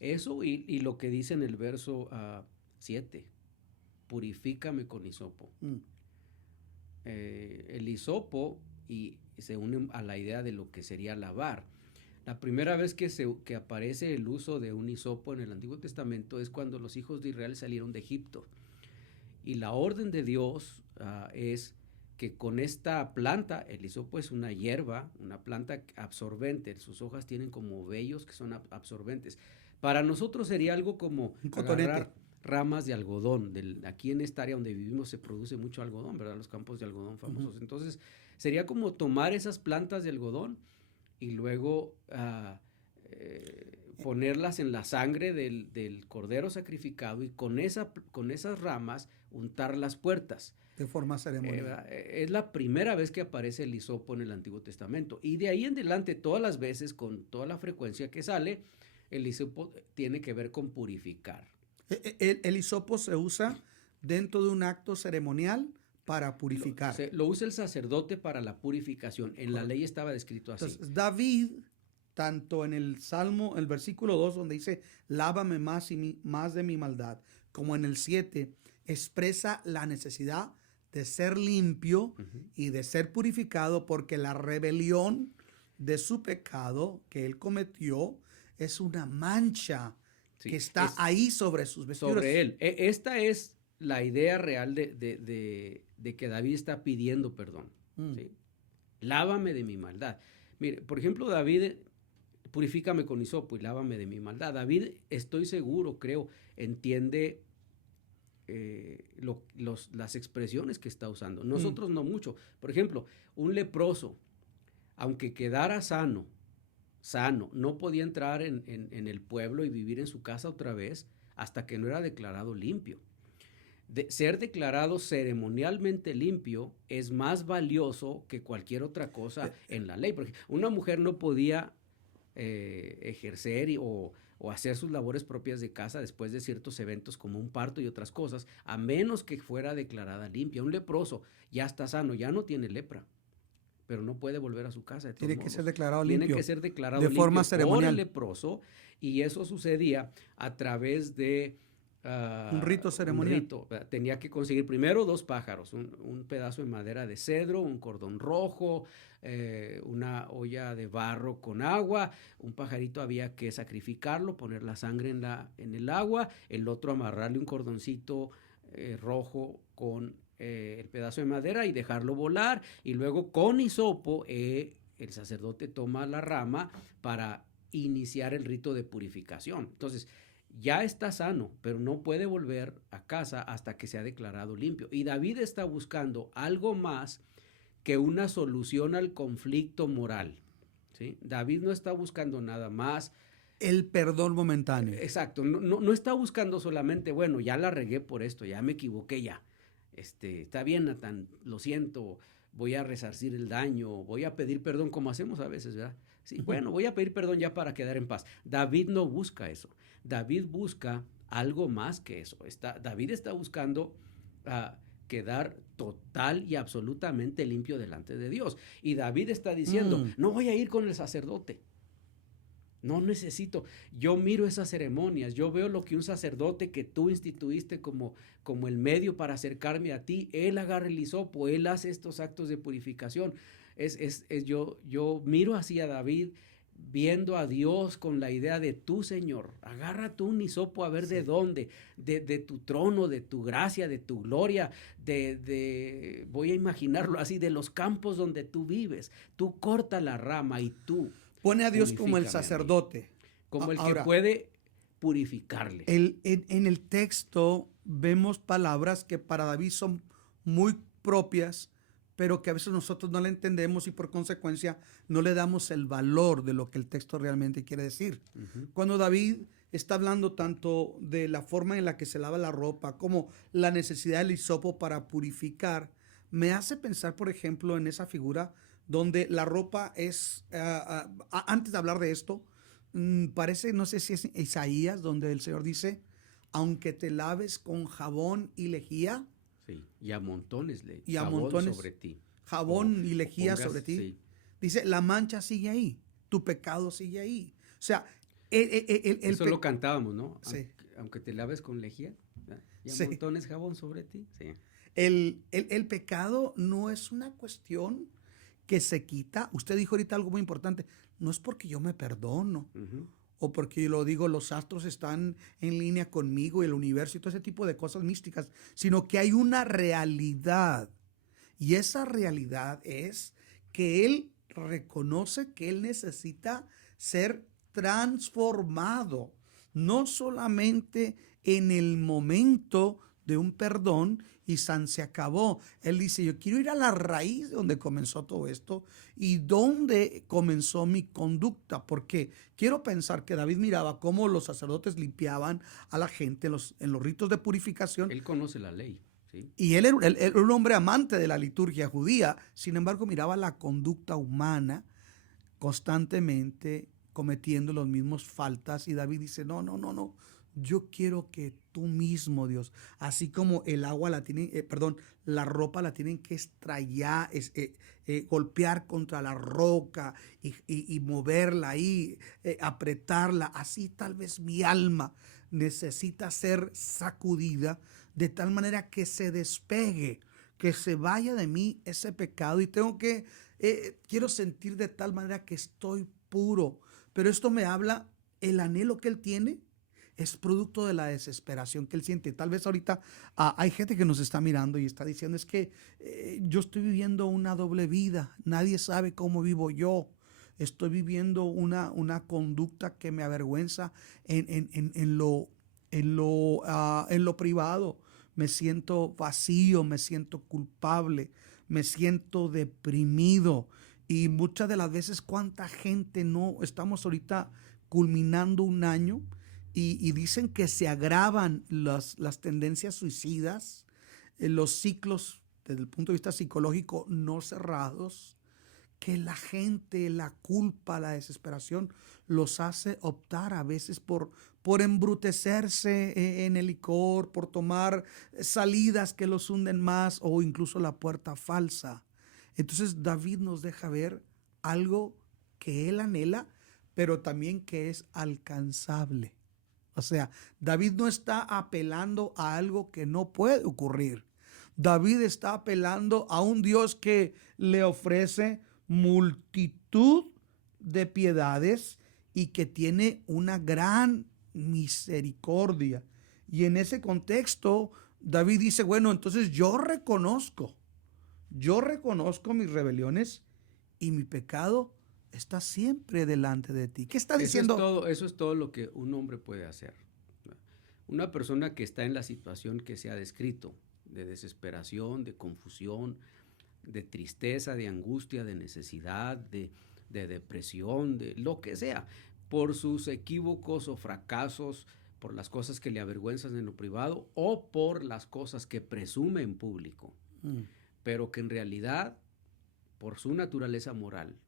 Eso y lo que dice en el verso 7, purifícame con hisopo. El hisopo y se une a la idea de lo que sería lavar. La primera vez que aparece el uso de un hisopo en el Antiguo Testamento es cuando los hijos de Israel salieron de Egipto. Y la orden de Dios es que con esta planta, el hisopo es una hierba, una planta absorbente, sus hojas tienen como vellos que son absorbentes. Para nosotros sería algo como agarrar ramas de algodón. Aquí en esta área donde vivimos se produce mucho algodón, ¿verdad? Los campos de algodón famosos. Entonces, sería como tomar esas plantas de algodón y luego ponerlas en la sangre del cordero sacrificado y con esas ramas untar las puertas. De forma ceremonial. Es la primera vez que aparece el hisopo en el Antiguo Testamento. Y de ahí en adelante, todas las veces, con toda la frecuencia que sale, el hisopo tiene que ver con purificar. El hisopo se usa dentro de un acto ceremonial para purificar. Lo usa el sacerdote para la purificación. En la ley estaba descrito así. Entonces, David, tanto en el Salmo, el versículo 2, donde dice, lávame más y más de mi maldad, como en el 7, expresa la necesidad de ser limpio y de ser purificado, porque la rebelión de su pecado que él cometió es una mancha que está ahí sobre sus vestiduras. Sobre él. Esta es la idea real de que David está pidiendo perdón. ¿Sí? Lávame de mi maldad. Mire, por ejemplo, David, purifícame con hisopo y lávame de mi maldad. David, estoy seguro, creo, entiende las expresiones que está usando. Nosotros no mucho. Por ejemplo, un leproso, aunque quedara sano, no podía entrar en el pueblo y vivir en su casa otra vez hasta que no era declarado limpio. Ser declarado ceremonialmente limpio es más valioso que cualquier otra cosa en la ley. Porque una mujer no podía ejercer o hacer sus labores propias de casa después de ciertos eventos como un parto y otras cosas, a menos que fuera declarada limpia. Un leproso ya está sano, ya no tiene lepra, pero no puede volver a su casa. Tiene que ser declarado limpio. Tiene que ser declarado de forma ceremonial por el leproso, y eso sucedía a través de un rito ceremonial. Tenía que conseguir primero 2 pájaros, un pedazo de madera de cedro, un cordón rojo, una olla de barro con agua, un pajarito había que sacrificarlo, poner la sangre en el agua, el otro amarrarle un cordoncito rojo con el pedazo de madera y dejarlo volar, y luego con hisopo el sacerdote toma la rama para iniciar el rito de purificación. Entonces, ya está sano, pero no puede volver a casa hasta que sea declarado limpio. Y David está buscando algo más que una solución al conflicto moral, ¿sí? David no está buscando nada más. El perdón momentáneo. Exacto, no está buscando solamente, bueno, ya la regué por esto, ya me equivoqué ya. Está bien, Natán, lo siento, voy a resarcir el daño, voy a pedir perdón, como hacemos a veces, ¿verdad? Sí, bueno, voy a pedir perdón ya para quedar en paz. David no busca eso. David busca algo más que eso. David está buscando quedar total y absolutamente limpio delante de Dios. Y David está diciendo, no voy a ir con el sacerdote. No necesito. Yo miro esas ceremonias, yo veo lo que un sacerdote que tú instituiste como el medio para acercarme a ti, él agarra el hisopo, él hace estos actos de purificación. Yo miro así a David, viendo a Dios con la idea de tú, Señor. Agarra tú un hisopo a ver de dónde, de tu trono, de tu gracia, de tu gloria, voy a imaginarlo así, de los campos donde tú vives. Tú corta la rama y tú pone a Dios como el purifícame a mí, sacerdote. como el Ahora, que puede purificarle. En el texto vemos palabras que para David son muy propias, pero que a veces nosotros no le entendemos y por consecuencia no le damos el valor de lo que el texto realmente quiere decir. Cuando David está hablando tanto de la forma en la que se lava la ropa como la necesidad del hisopo para purificar, me hace pensar, por ejemplo, en esa figura donde la ropa es, antes de hablar de esto, parece, no sé si es Isaías, donde el Señor dice, aunque te laves con jabón y lejía. Sí, y a montones le Y a jabón montones, sobre ti. jabón y lejía sobre ti. Sí. Dice, la mancha sigue ahí, tu pecado sigue ahí. O sea, eso lo cantábamos, ¿no? Sí. Aunque te laves con lejía, ¿verdad? Y a Sí. montones jabón sobre ti. Sí. El pecado no es una cuestión que se quita. Usted dijo ahorita algo muy importante. No es porque yo me perdono. O porque yo lo digo, los astros están en línea conmigo y el universo y todo ese tipo de cosas místicas, sino que hay una realidad. Y esa realidad es que él reconoce que él necesita ser transformado, no solamente en el momento de un perdón y se acabó. Él dice, yo quiero ir a la raíz de donde comenzó todo esto y dónde comenzó mi conducta, porque quiero pensar que David miraba cómo los sacerdotes limpiaban a la gente en los ritos de purificación. Él conoce la ley. ¿Sí? Y él era un hombre amante de la liturgia judía, sin embargo miraba la conducta humana constantemente cometiendo los mismos faltas y David dice, no, yo quiero que tú mismo, Dios, así como el agua la tienen, la ropa la tienen que estrellar, golpear contra la roca y moverla ahí, apretarla, así tal vez mi alma necesita ser sacudida de tal manera que se despegue, que se vaya de mí ese pecado y quiero sentir de tal manera que estoy puro. Pero esto me habla, el anhelo que él tiene es producto de la desesperación que él siente. Tal vez ahorita hay gente que nos está mirando y está diciendo, es que yo estoy viviendo una doble vida, nadie sabe cómo vivo yo. Estoy viviendo una conducta que me avergüenza en lo privado. Me siento vacío, me siento culpable, me siento deprimido. Y muchas de las veces, ¿cuánta gente no? Estamos ahorita culminando un año y dicen que se agravan las tendencias suicidas, los ciclos desde el punto de vista psicológico no cerrados, que la gente, la culpa, la desesperación los hace optar a veces por embrutecerse en el licor, por tomar salidas que los hunden más o incluso la puerta falsa. Entonces David nos deja ver algo que él anhela, pero también que es alcanzable. O sea, David no está apelando a algo que no puede ocurrir. David está apelando a un Dios que le ofrece multitud de piedades y que tiene una gran misericordia. Y en ese contexto, David dice, bueno, entonces yo reconozco mis rebeliones y mi pecado está siempre delante de ti. ¿Qué está diciendo? Eso es todo lo que un hombre puede hacer. Una persona que está en la situación que se ha descrito, de desesperación, de confusión, de tristeza, de angustia, de necesidad, de depresión, de lo que sea, por sus equívocos o fracasos, por las cosas que le avergüenzan en lo privado o por las cosas que presume en público, pero que en realidad, por su naturaleza moral,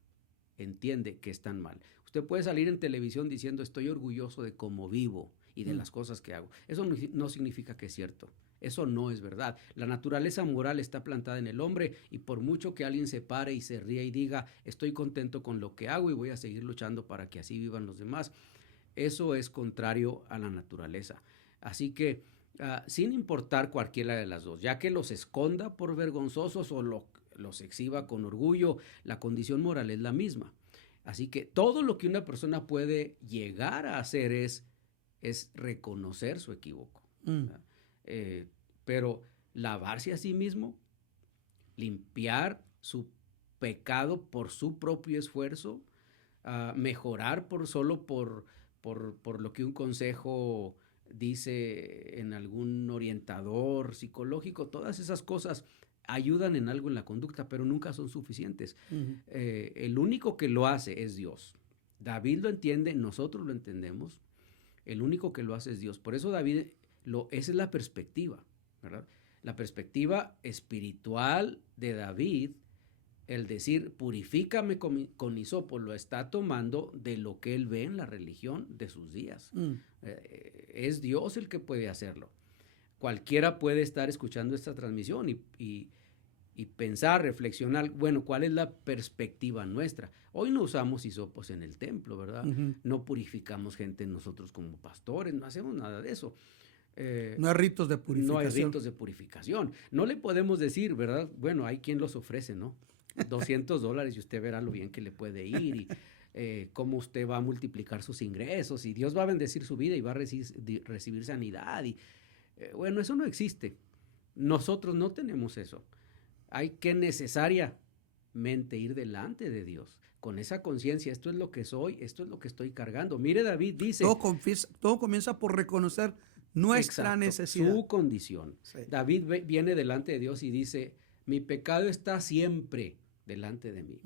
entiende que están mal. Usted puede salir en televisión diciendo estoy orgulloso de cómo vivo y de las cosas que hago. Eso no significa que es cierto. Eso no es verdad. La naturaleza moral está plantada en el hombre y por mucho que alguien se pare y se ría y diga estoy contento con lo que hago y voy a seguir luchando para que así vivan los demás, eso es contrario a la naturaleza. Así que sin importar cualquiera de las dos, ya que los esconda por vergonzosos o los exhiba con orgullo, la condición moral es la misma. Así que todo lo que una persona puede llegar a hacer es reconocer su equívoco. ¿Verdad? Pero lavarse a sí mismo, limpiar su pecado por su propio esfuerzo, mejorar solo por lo que un consejo dice en algún orientador psicológico, todas esas cosas ayudan en algo en la conducta, pero nunca son suficientes. El único que lo hace es Dios. David lo entiende, nosotros lo entendemos. El único que lo hace es Dios. Por eso David, esa es la perspectiva, ¿verdad? La perspectiva espiritual de David, el decir, purifícame con hisopo, lo está tomando de lo que él ve en la religión de sus días. Es Dios el que puede hacerlo. Cualquiera puede estar escuchando esta transmisión y pensar, reflexionar, bueno, ¿cuál es la perspectiva nuestra? Hoy no usamos hisopos en el templo, ¿verdad? No purificamos gente nosotros como pastores, no hacemos nada de eso. No hay ritos de purificación. No hay ritos de purificación. No le podemos decir, ¿verdad? Bueno, hay quien los ofrece, ¿no? $200 y usted verá lo bien que le puede ir y cómo usted va a multiplicar sus ingresos y Dios va a bendecir su vida y va a recibir sanidad. Y bueno, eso no existe. Nosotros no tenemos eso. Hay que necesariamente ir delante de Dios con esa conciencia. Esto es lo que soy, esto es lo que estoy cargando. Mire, David dice... Todo comienza por reconocer nuestra necesidad. Su condición. Sí. David viene delante de Dios y dice, mi pecado está siempre delante de mí.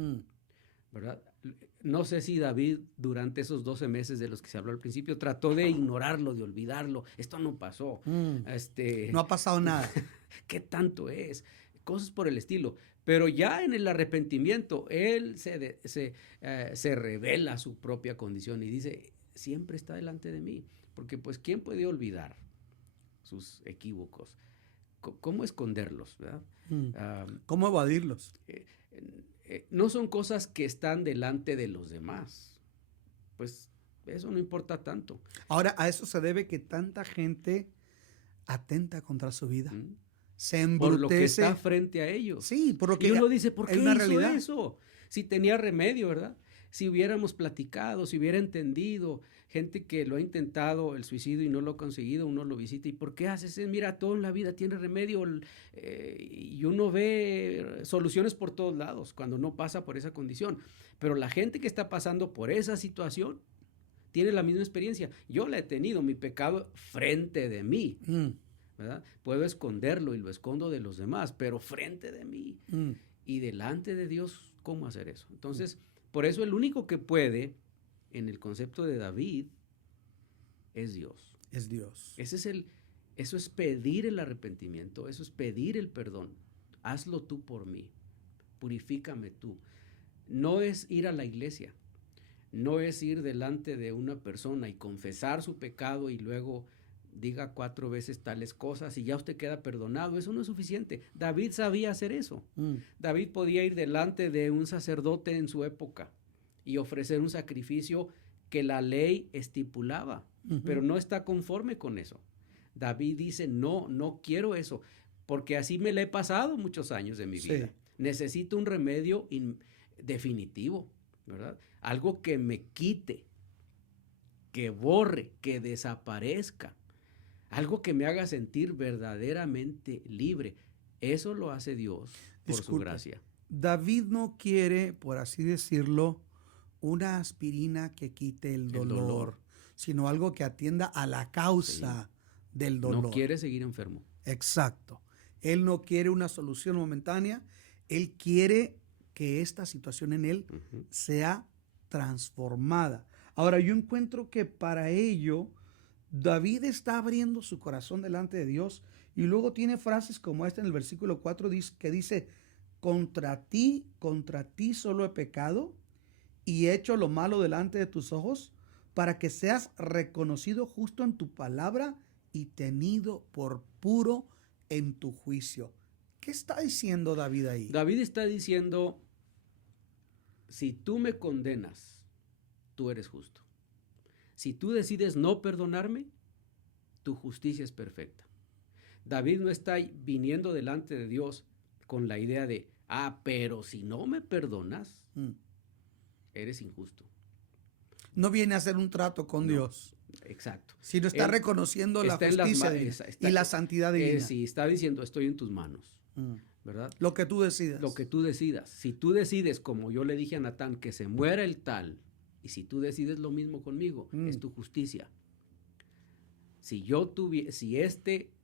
¿Verdad? No sé si David durante esos 12 meses de los que se habló al principio trató de ignorarlo, de olvidarlo. Esto no pasó. No ha pasado nada. ¿Qué tanto es? Cosas por el estilo. Pero ya en el arrepentimiento, él se revela su propia condición y dice, siempre está delante de mí. Porque pues, ¿quién puede olvidar sus equívocos? ¿Cómo esconderlos? ¿Verdad? ¿Cómo evadirlos? No son cosas que están delante de los demás. Pues eso no importa tanto. Ahora, a eso se debe que tanta gente atenta contra su vida. Se embrutece. Por lo que está frente a ellos. Sí, por lo que y uno dice, ¿por qué una hizo realidad. eso? Si tenía remedio, ¿verdad? Si hubiéramos platicado, si hubiera entendido, gente que lo ha intentado el suicidio y no lo ha conseguido, uno lo visita, ¿y por qué haces eso? Mira, todo en la vida tiene remedio, y uno ve soluciones por todos lados cuando no pasa por esa condición. Pero la gente que está pasando por esa situación tiene la misma experiencia. Yo la he tenido, mi pecado frente de mí, ¿verdad? Puedo esconderlo y lo escondo de los demás, pero frente de mí y delante de Dios, ¿cómo hacer eso? Entonces, por eso el único que puede, en el concepto de David, es Dios. Es Dios. Eso es pedir el arrepentimiento, eso es pedir el perdón. Hazlo tú por mí, purifícame tú. No es ir a la iglesia, no es ir delante de una persona y confesar su pecado y luego diga 4 veces tales cosas y ya usted queda perdonado. Eso no es suficiente. David sabía hacer eso. David podía ir delante de un sacerdote en su época y ofrecer un sacrificio que la ley estipulaba, pero no está conforme con eso. David dice, no quiero eso, porque así me la he pasado muchos años de mi vida. Necesito un remedio definitivo, ¿verdad? Algo que me quite, que borre, que desaparezca. Algo que me haga sentir verdaderamente libre. Eso lo hace Dios por su gracia. David no quiere, por así decirlo, una aspirina que quite el dolor, sino algo que atienda a la causa del dolor. No quiere seguir enfermo. Exacto. Él no quiere una solución momentánea. Él quiere que esta situación en él sea transformada. Ahora, yo encuentro que para ello David está abriendo su corazón delante de Dios y luego tiene frases como esta en el versículo 4 que dice, contra ti solo he pecado y he hecho lo malo delante de tus ojos para que seas reconocido justo en tu palabra y tenido por puro en tu juicio. ¿Qué está diciendo David ahí? David está diciendo, si tú me condenas, tú eres justo. Si tú decides no perdonarme, tu justicia es perfecta. David no está viniendo delante de Dios con la idea de, pero si no me perdonas, eres injusto. No viene a hacer un trato con Dios. Exacto. Sino está reconociendo la justicia divina y la santidad divina. Sí, está diciendo, estoy en tus manos, ¿verdad? Lo que tú decidas. Lo que tú decidas. Si tú decides, como yo le dije a Natán, que se muera el tal, y si tú decides lo mismo conmigo, es tu justicia.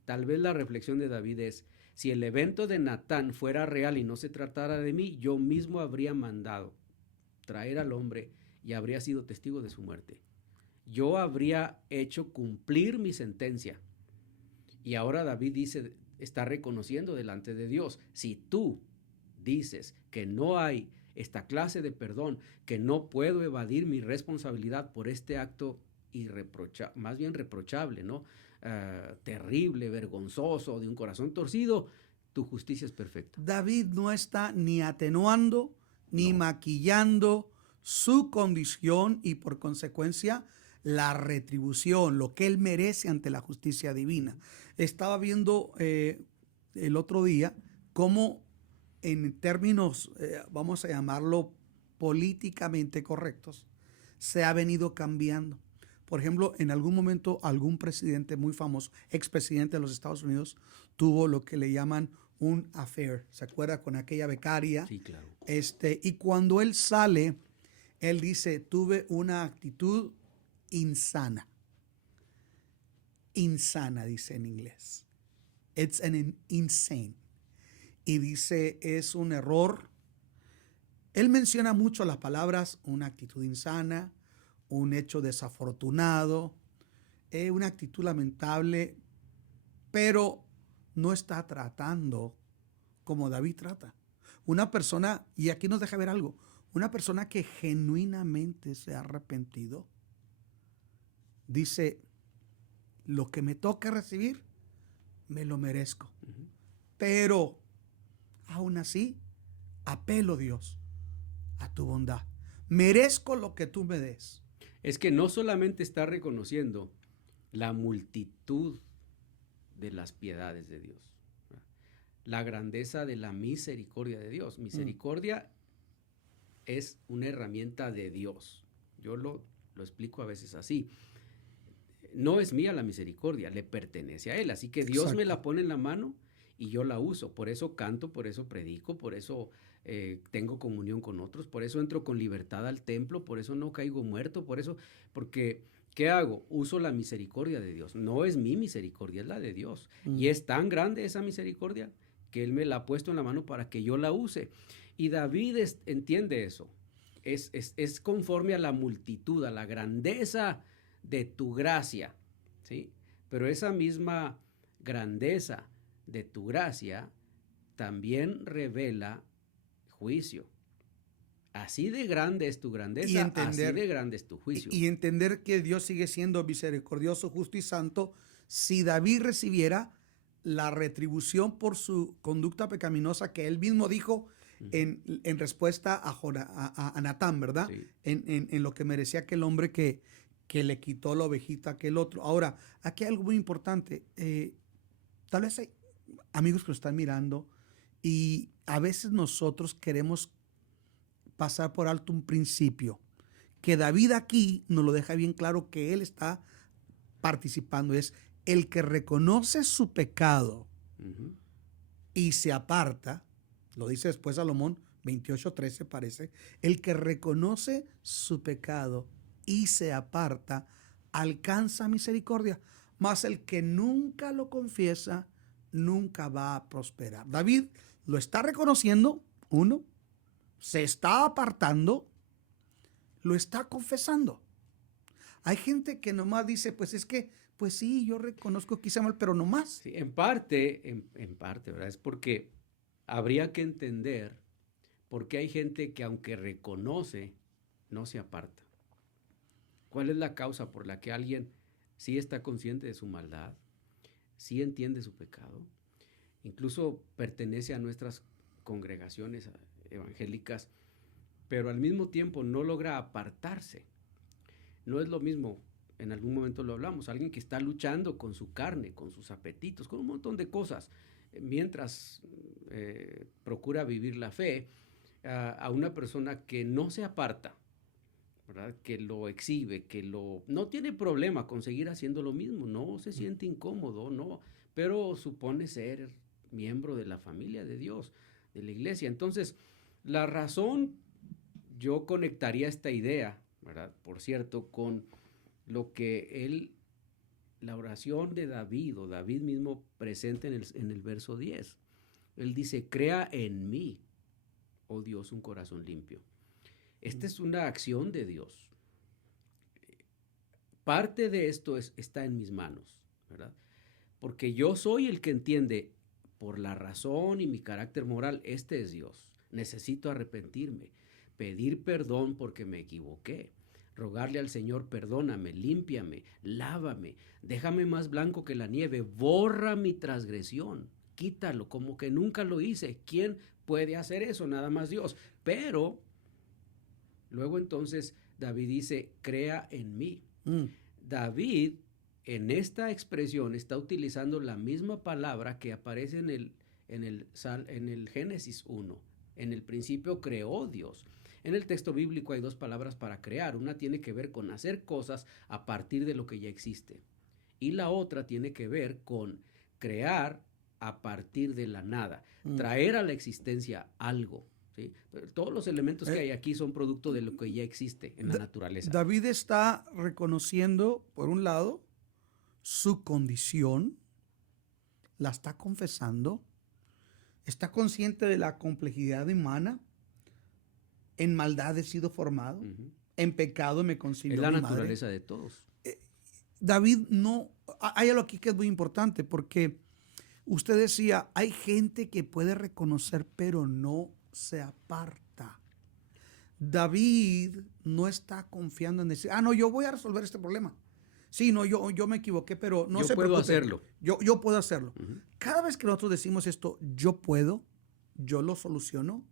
Tal vez la reflexión de David es, si el evento de Natán fuera real y no se tratara de mí, yo mismo habría mandado traer al hombre y habría sido testigo de su muerte. Yo habría hecho cumplir mi sentencia. Y ahora David dice, está reconociendo delante de Dios, si tú dices que no hay esta clase de perdón, que no puedo evadir mi responsabilidad por este acto más bien reprochable, ¿no? Terrible, vergonzoso, de un corazón torcido, tu justicia es perfecta. David no está ni atenuando, ni maquillando su condición y por consecuencia la retribución, lo que él merece ante la justicia divina. Estaba viendo el otro día cómo en términos, vamos a llamarlo políticamente correctos, se ha venido cambiando. Por ejemplo, en algún momento algún presidente muy famoso, expresidente de los Estados Unidos, tuvo lo que le llaman un affair. ¿Se acuerda con aquella becaria? Sí, claro. Y cuando él sale, él dice, tuve una actitud insana. Insana, dice en inglés. It's an insane. Y dice, es un error. Él menciona mucho las palabras, una actitud insana, un hecho desafortunado, una actitud lamentable, pero no está tratando como David trata. Una persona, y aquí nos deja ver algo, una persona que genuinamente se ha arrepentido, dice, lo que me toca recibir, me lo merezco. Pero, aún así, apelo, Dios, a tu bondad. Merezco lo que tú me des. Es que no solamente está reconociendo la multitud de las piedades de Dios, la grandeza de la misericordia de Dios. Misericordia es una herramienta de Dios. Yo lo explico a veces así. No es mía la misericordia, le pertenece a Él. Así que Dios me la pone en la mano y yo la uso. Por eso canto, por eso predico, por eso tengo comunión con otros, por eso entro con libertad al templo, por eso no caigo muerto, porque ¿qué hago? Uso la misericordia de Dios. No es mi misericordia, es la de Dios. Y es tan grande esa misericordia que Él me la ha puesto en la mano para que yo la use. Y David entiende eso. Es conforme a la multitud, a la grandeza de tu gracia, ¿sí? Pero esa misma grandeza de tu gracia también revela juicio. Así de grande es tu grandeza, así de grande es tu juicio. Y entender que Dios sigue siendo misericordioso, justo y santo. Si David recibiera la retribución por su conducta pecaminosa que él mismo dijo en respuesta a Natán, ¿verdad? Sí. En lo que merecía aquel hombre que le quitó la ovejita a aquel otro. Ahora, aquí hay algo muy importante. Tal vez hay amigos que lo están mirando y a veces nosotros queremos pasar por alto un principio que David aquí nos lo deja bien claro que él está participando. Es el que reconoce su pecado y se aparta, lo dice después Salomón 28:13 parece, el que reconoce su pecado y se aparta alcanza misericordia, mas el que nunca lo confiesa nunca va a prosperar. David lo está reconociendo, uno, se está apartando, lo está confesando. Hay gente que nomás dice, pues es que, pues sí, yo reconozco que hice mal, pero nomás. Sí, en parte, ¿verdad? Es porque habría que entender por qué hay gente que aunque reconoce, no se aparta. ¿Cuál es la causa por la que alguien sí está consciente de su maldad, sí entiende su pecado, incluso pertenece a nuestras congregaciones evangélicas, pero al mismo tiempo no logra apartarse? No es lo mismo, en algún momento lo hablamos, alguien que está luchando con su carne, con sus apetitos, con un montón de cosas, mientras procura vivir la fe, a una persona que no se aparta, ¿verdad? Que lo exhibe, no tiene problema con seguir haciendo lo mismo, no se siente incómodo, no, pero supone ser miembro de la familia de Dios, de la iglesia. Entonces, la razón, yo conectaría esta idea, ¿verdad? Por cierto, con lo que la oración de David, o David mismo presenta en el verso 10. Él dice, crea en mí, oh Dios, un corazón limpio. Esta es una acción de Dios. Parte de esto está en mis manos, ¿verdad? Porque yo soy el que entiende por la razón y mi carácter moral, este es Dios. Necesito arrepentirme, pedir perdón porque me equivoqué, rogarle al Señor, perdóname, límpiame, lávame, déjame más blanco que la nieve, borra mi transgresión, quítalo, como que nunca lo hice. ¿Quién puede hacer eso? Nada más Dios. Pero luego entonces David dice, crea en mí. David en esta expresión está utilizando la misma palabra que aparece en el Génesis 1. En el principio creó Dios. En el texto bíblico hay dos palabras para crear. Una tiene que ver con hacer cosas a partir de lo que ya existe. Y la otra tiene que ver con crear a partir de la nada. Traer a la existencia algo. ¿Sí? Todos los elementos que hay aquí son producto de lo que ya existe en la naturaleza. David está reconociendo, por un lado, su condición, la está confesando, está consciente de la complejidad humana. En maldad he sido formado, en pecado me concibió mi madre. Es la naturaleza de todos. David hay algo aquí que es muy importante, porque usted decía, hay gente que puede reconocer, pero no se aparta. David no está confiando en decir, no, yo voy a resolver este problema. Sí, no, yo me equivoqué, pero no se preocupe. Yo puedo hacerlo. Yo puedo hacerlo. Cada vez que nosotros decimos esto, yo puedo, yo lo soluciono,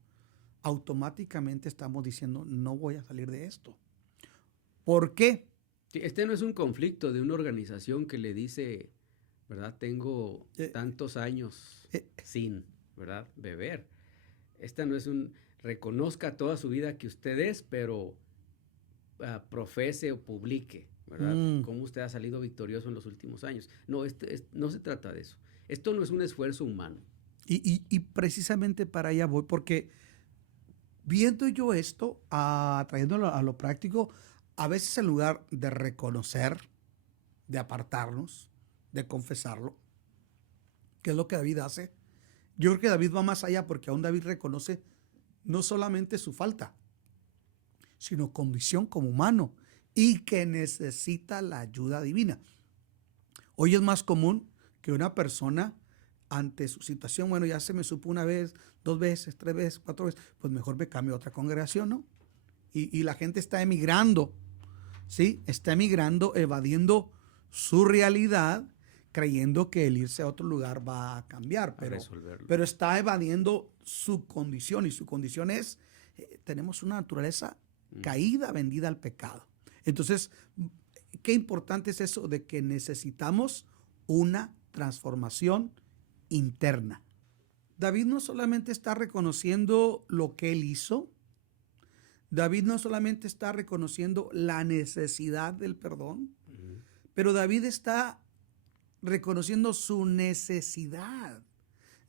automáticamente estamos diciendo, no voy a salir de esto. ¿Por qué? Este no es un conflicto de una organización que le dice, ¿verdad? Tengo tantos años sin, ¿verdad? Beber. Esta no es reconozca toda su vida que usted es, pero profese o publique, ¿verdad? Cómo usted ha salido victorioso en los últimos años. No, no se trata de eso. Esto no es un esfuerzo humano. Y precisamente para allá voy, porque viendo yo esto, trayéndolo a lo práctico, a veces en lugar de reconocer, de apartarnos, de confesarlo, ¿qué es lo que David hace? Yo creo que David va más allá, porque aún David reconoce no solamente su falta, sino condición como humano y que necesita la ayuda divina. Hoy es más común que una persona ante su situación, bueno, ya se me supo una vez, 2 veces, 3 veces, 4 veces, pues mejor me cambio a otra congregación, ¿no? Y la gente está emigrando, ¿sí? Está emigrando, evadiendo su realidad, creyendo que el irse a otro lugar va a cambiar, pero está evadiendo su condición, y su condición es, tenemos una naturaleza caída, vendida al pecado. Entonces, qué importante es eso de que necesitamos una transformación interna. David no solamente está reconociendo lo que él hizo, David no solamente está reconociendo la necesidad del perdón, pero David está reconociendo su necesidad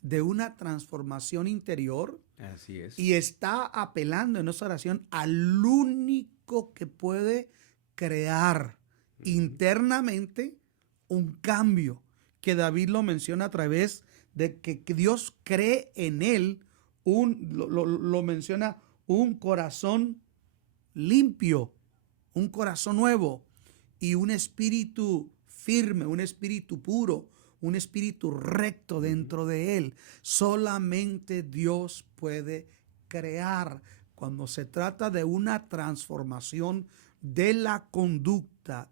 de una transformación interior. Así es. Y está apelando en esa oración al único que puede crear internamente un cambio, que David lo menciona a través de que Dios cree en él, lo menciona, un corazón limpio, un corazón nuevo y un espíritu firme, un espíritu puro, un espíritu recto dentro de él. Solamente Dios puede crear cuando se trata de una transformación de la conducta.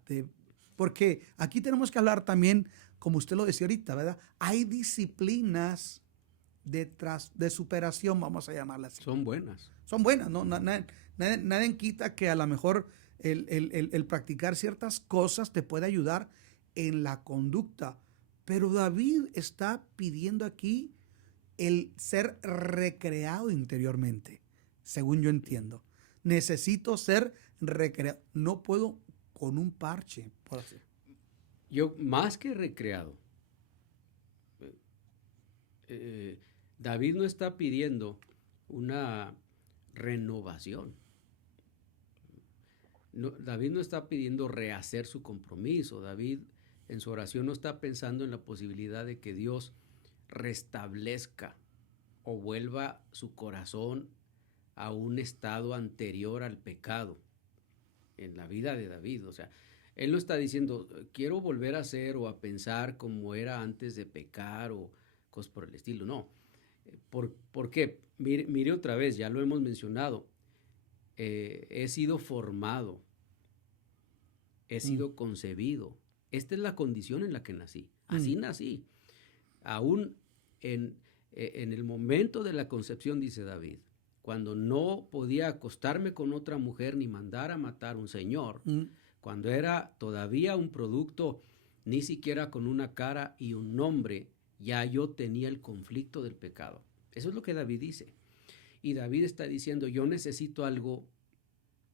Porque aquí tenemos que hablar también, como usted lo decía ahorita, ¿verdad? Hay disciplinas de superación, vamos a llamarlas así. Son buenas. Son buenas, ¿no? Nadie quita que a lo mejor el practicar ciertas cosas te puede ayudar en la conducta. Pero David está pidiendo aquí el ser recreado interiormente, según yo entiendo. Necesito ser recreado. No puedo con un parche, por así. Yo, más que recreado, David no está pidiendo una renovación. No, David no está pidiendo rehacer su compromiso. David en su oración no está pensando en la posibilidad de que Dios restablezca o vuelva su corazón a un estado anterior al pecado en la vida de David. O sea, él no está diciendo, quiero volver a ser o a pensar como era antes de pecar o cosas por el estilo. No. ¿Por qué? Mire otra vez, ya lo hemos mencionado. He sido formado, he sido concebido. Esta es la condición en la que nací. Así nací. Aún en el momento de la concepción, dice David, cuando no podía acostarme con otra mujer ni mandar a matar a un señor, cuando era todavía un producto ni siquiera con una cara y un nombre, ya yo tenía el conflicto del pecado. Eso es lo que David dice. Y David está diciendo, yo necesito algo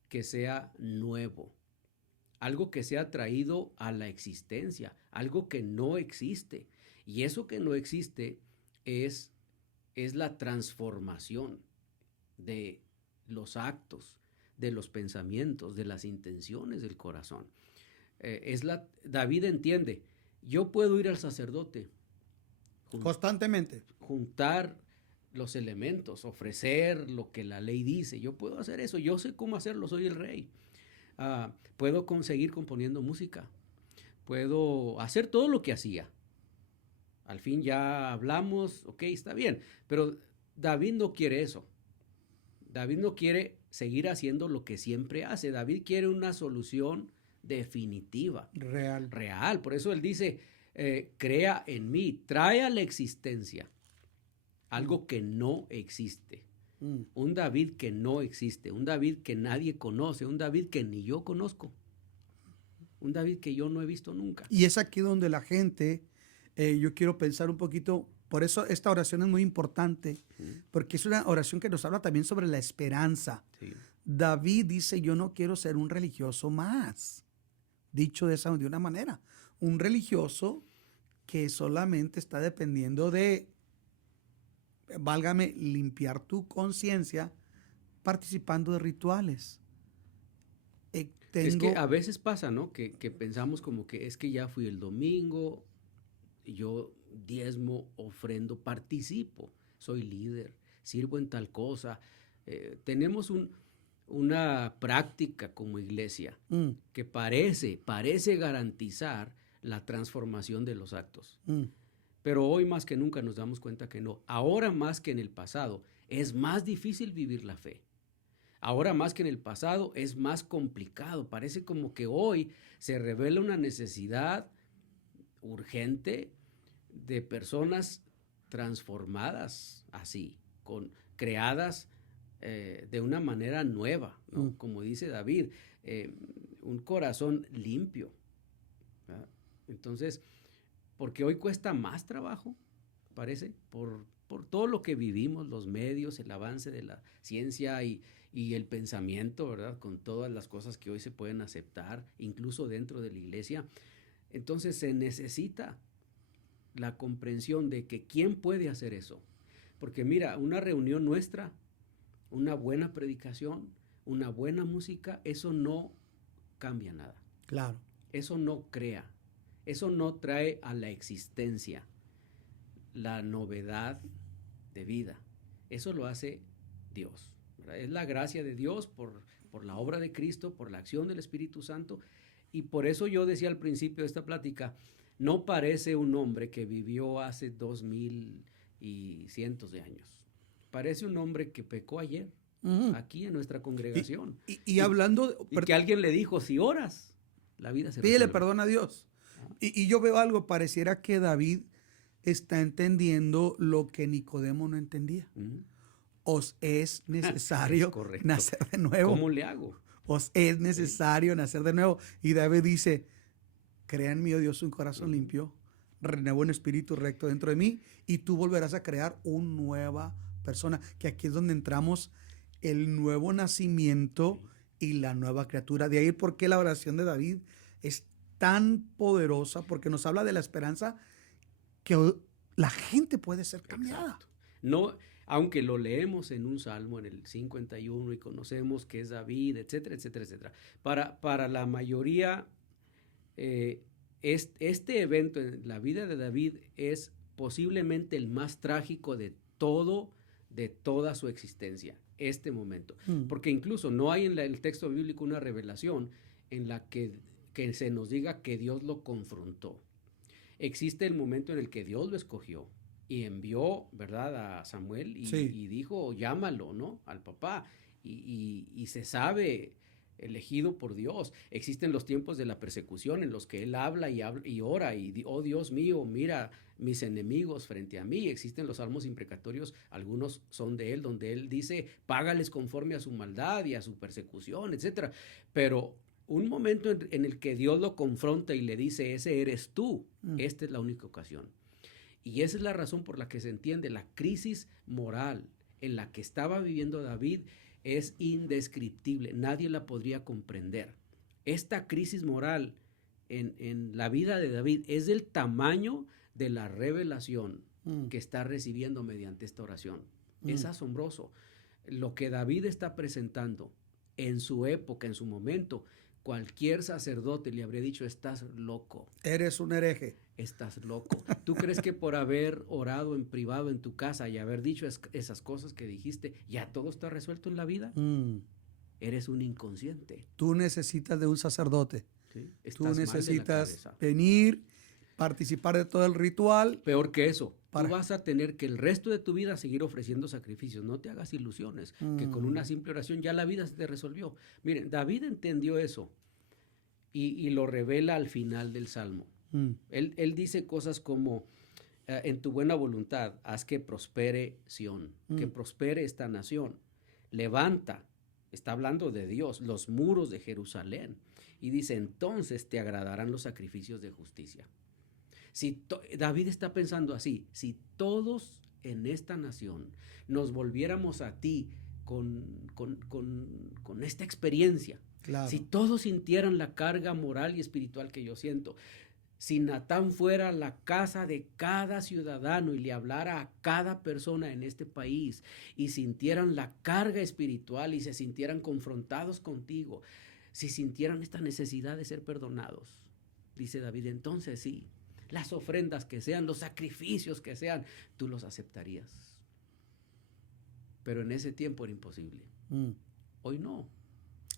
que sea nuevo, algo que sea traído a la existencia, algo que no existe. Y eso que no existe es la transformación de los actos, de los pensamientos, de las intenciones del corazón. David entiende, yo puedo ir al sacerdote Constantemente. Juntar los elementos, ofrecer lo que la ley dice. Yo puedo hacer eso, yo sé cómo hacerlo, soy el rey. Puedo seguir componiendo música. Puedo hacer todo lo que hacía. Al fin ya hablamos, ok, está bien. Pero David no quiere eso. David no quiere seguir haciendo lo que siempre hace. David quiere una solución definitiva. Real. Por eso él dice, crea en mí, trae a la existencia algo que no existe. Un David que no existe, un David que nadie conoce, un David que ni yo conozco, un David que yo no he visto nunca. Y es aquí donde la gente, yo quiero pensar un poquito, por eso esta oración es muy importante, porque es una oración que nos habla también sobre la esperanza. Sí. David dice, yo no quiero ser un religioso más, dicho de una manera, un religioso que solamente está dependiendo de, válgame, limpiar tu conciencia participando de rituales. Es que a veces pasa, ¿no? Que pensamos como que es que ya fui el domingo, yo diezmo, ofrendo, participo, soy líder, sirvo en tal cosa. Tenemos una práctica como iglesia que parece garantizar la transformación de los actos. Pero hoy más que nunca nos damos cuenta que no. Ahora más que en el pasado es más difícil vivir la fe. Ahora más que en el pasado es más complicado. Parece como que hoy se revela una necesidad urgente de personas transformadas así, creadas de una manera nueva, ¿no? Como dice David, un corazón limpio, ¿verdad? Entonces, porque hoy cuesta más trabajo, parece, por todo lo que vivimos, los medios, el avance de la ciencia y el pensamiento, ¿verdad? Con todas las cosas que hoy se pueden aceptar, incluso dentro de la iglesia. Entonces se necesita la comprensión de que ¿quién puede hacer eso? Porque mira, una reunión nuestra, una buena predicación, una buena música, eso no cambia nada. Claro. Eso no crea. Eso no trae a la existencia la novedad de vida. Eso lo hace Dios, ¿verdad? Es la gracia de Dios por la obra de Cristo, por la acción del Espíritu Santo. Y por eso yo decía al principio de esta plática, no parece un hombre que vivió hace 2000 y cientos de años. Parece un hombre que pecó ayer, aquí en nuestra congregación. Y hablando... Y que alguien le dijo, si oras, la vida se resuelve. Pídele perdón a Dios. Y yo veo algo, pareciera que David está entendiendo lo que Nicodemo no entendía. Os es necesario nacer de nuevo. ¿Cómo le hago? Os es necesario nacer de nuevo. Y David dice, crea en mí, oh Dios, un corazón limpio, renueva un espíritu recto dentro de mí y tú volverás a crear una nueva persona. Que aquí es donde entramos el nuevo nacimiento y la nueva criatura. De ahí por qué la oración de David es tan poderosa, porque nos habla de la esperanza que la gente puede ser cambiada. Exacto. No, aunque lo leemos en un salmo, en el 51, y conocemos que es David, etcétera, etcétera, etcétera. Para la mayoría, este evento en la vida de David es posiblemente el más trágico de toda su existencia, este momento. Porque incluso no hay en el texto bíblico una revelación en la que se nos diga que Dios lo confrontó. Existe el momento en el que Dios lo escogió y envió, ¿verdad?, a Samuel y dijo, llámalo, ¿no?, al papá. Y se sabe, elegido por Dios. Existen los tiempos de la persecución en los que él habla y ora y oh Dios mío, mira mis enemigos frente a mí. Existen los salmos imprecatorios, algunos son de él, donde él dice, págales conforme a su maldad y a su persecución, etcétera. Pero un momento en el que Dios lo confronta y le dice, ese eres tú, esta es la única ocasión. Y esa es la razón por la que se entiende la crisis moral en la que estaba viviendo David es indescriptible, nadie la podría comprender. Esta crisis moral en la vida de David es del tamaño de la revelación que está recibiendo mediante esta oración. Es asombroso. Lo que David está presentando en su época, en su momento, cualquier sacerdote le habría dicho, estás loco. Eres un hereje. Estás loco. ¿Tú crees que por haber orado en privado en tu casa y haber dicho esas cosas que dijiste, ya todo está resuelto en la vida? Eres un inconsciente. Tú necesitas de un sacerdote. ¿Sí? Tú necesitas venir, participar de todo el ritual. Peor que eso, tú vas a tener que el resto de tu vida seguir ofreciendo sacrificios. No te hagas ilusiones, que con una simple oración ya la vida se te resolvió. Miren, David entendió eso y lo revela al final del Salmo. Él dice cosas como, en tu buena voluntad, haz que prospere Sión, que prospere esta nación. Levanta, está hablando de Dios, los muros de Jerusalén. Y dice, entonces te agradarán los sacrificios de justicia. David está pensando así, si todos en esta nación nos volviéramos a ti con esta experiencia, claro, si todos sintieran la carga moral y espiritual que yo siento, si Natán fuera a la casa de cada ciudadano y le hablara a cada persona en este país y sintieran la carga espiritual y se sintieran confrontados contigo, si sintieran esta necesidad de ser perdonados, dice David, entonces sí, las ofrendas que sean, los sacrificios que sean, tú los aceptarías. Pero en ese tiempo era imposible. Hoy no.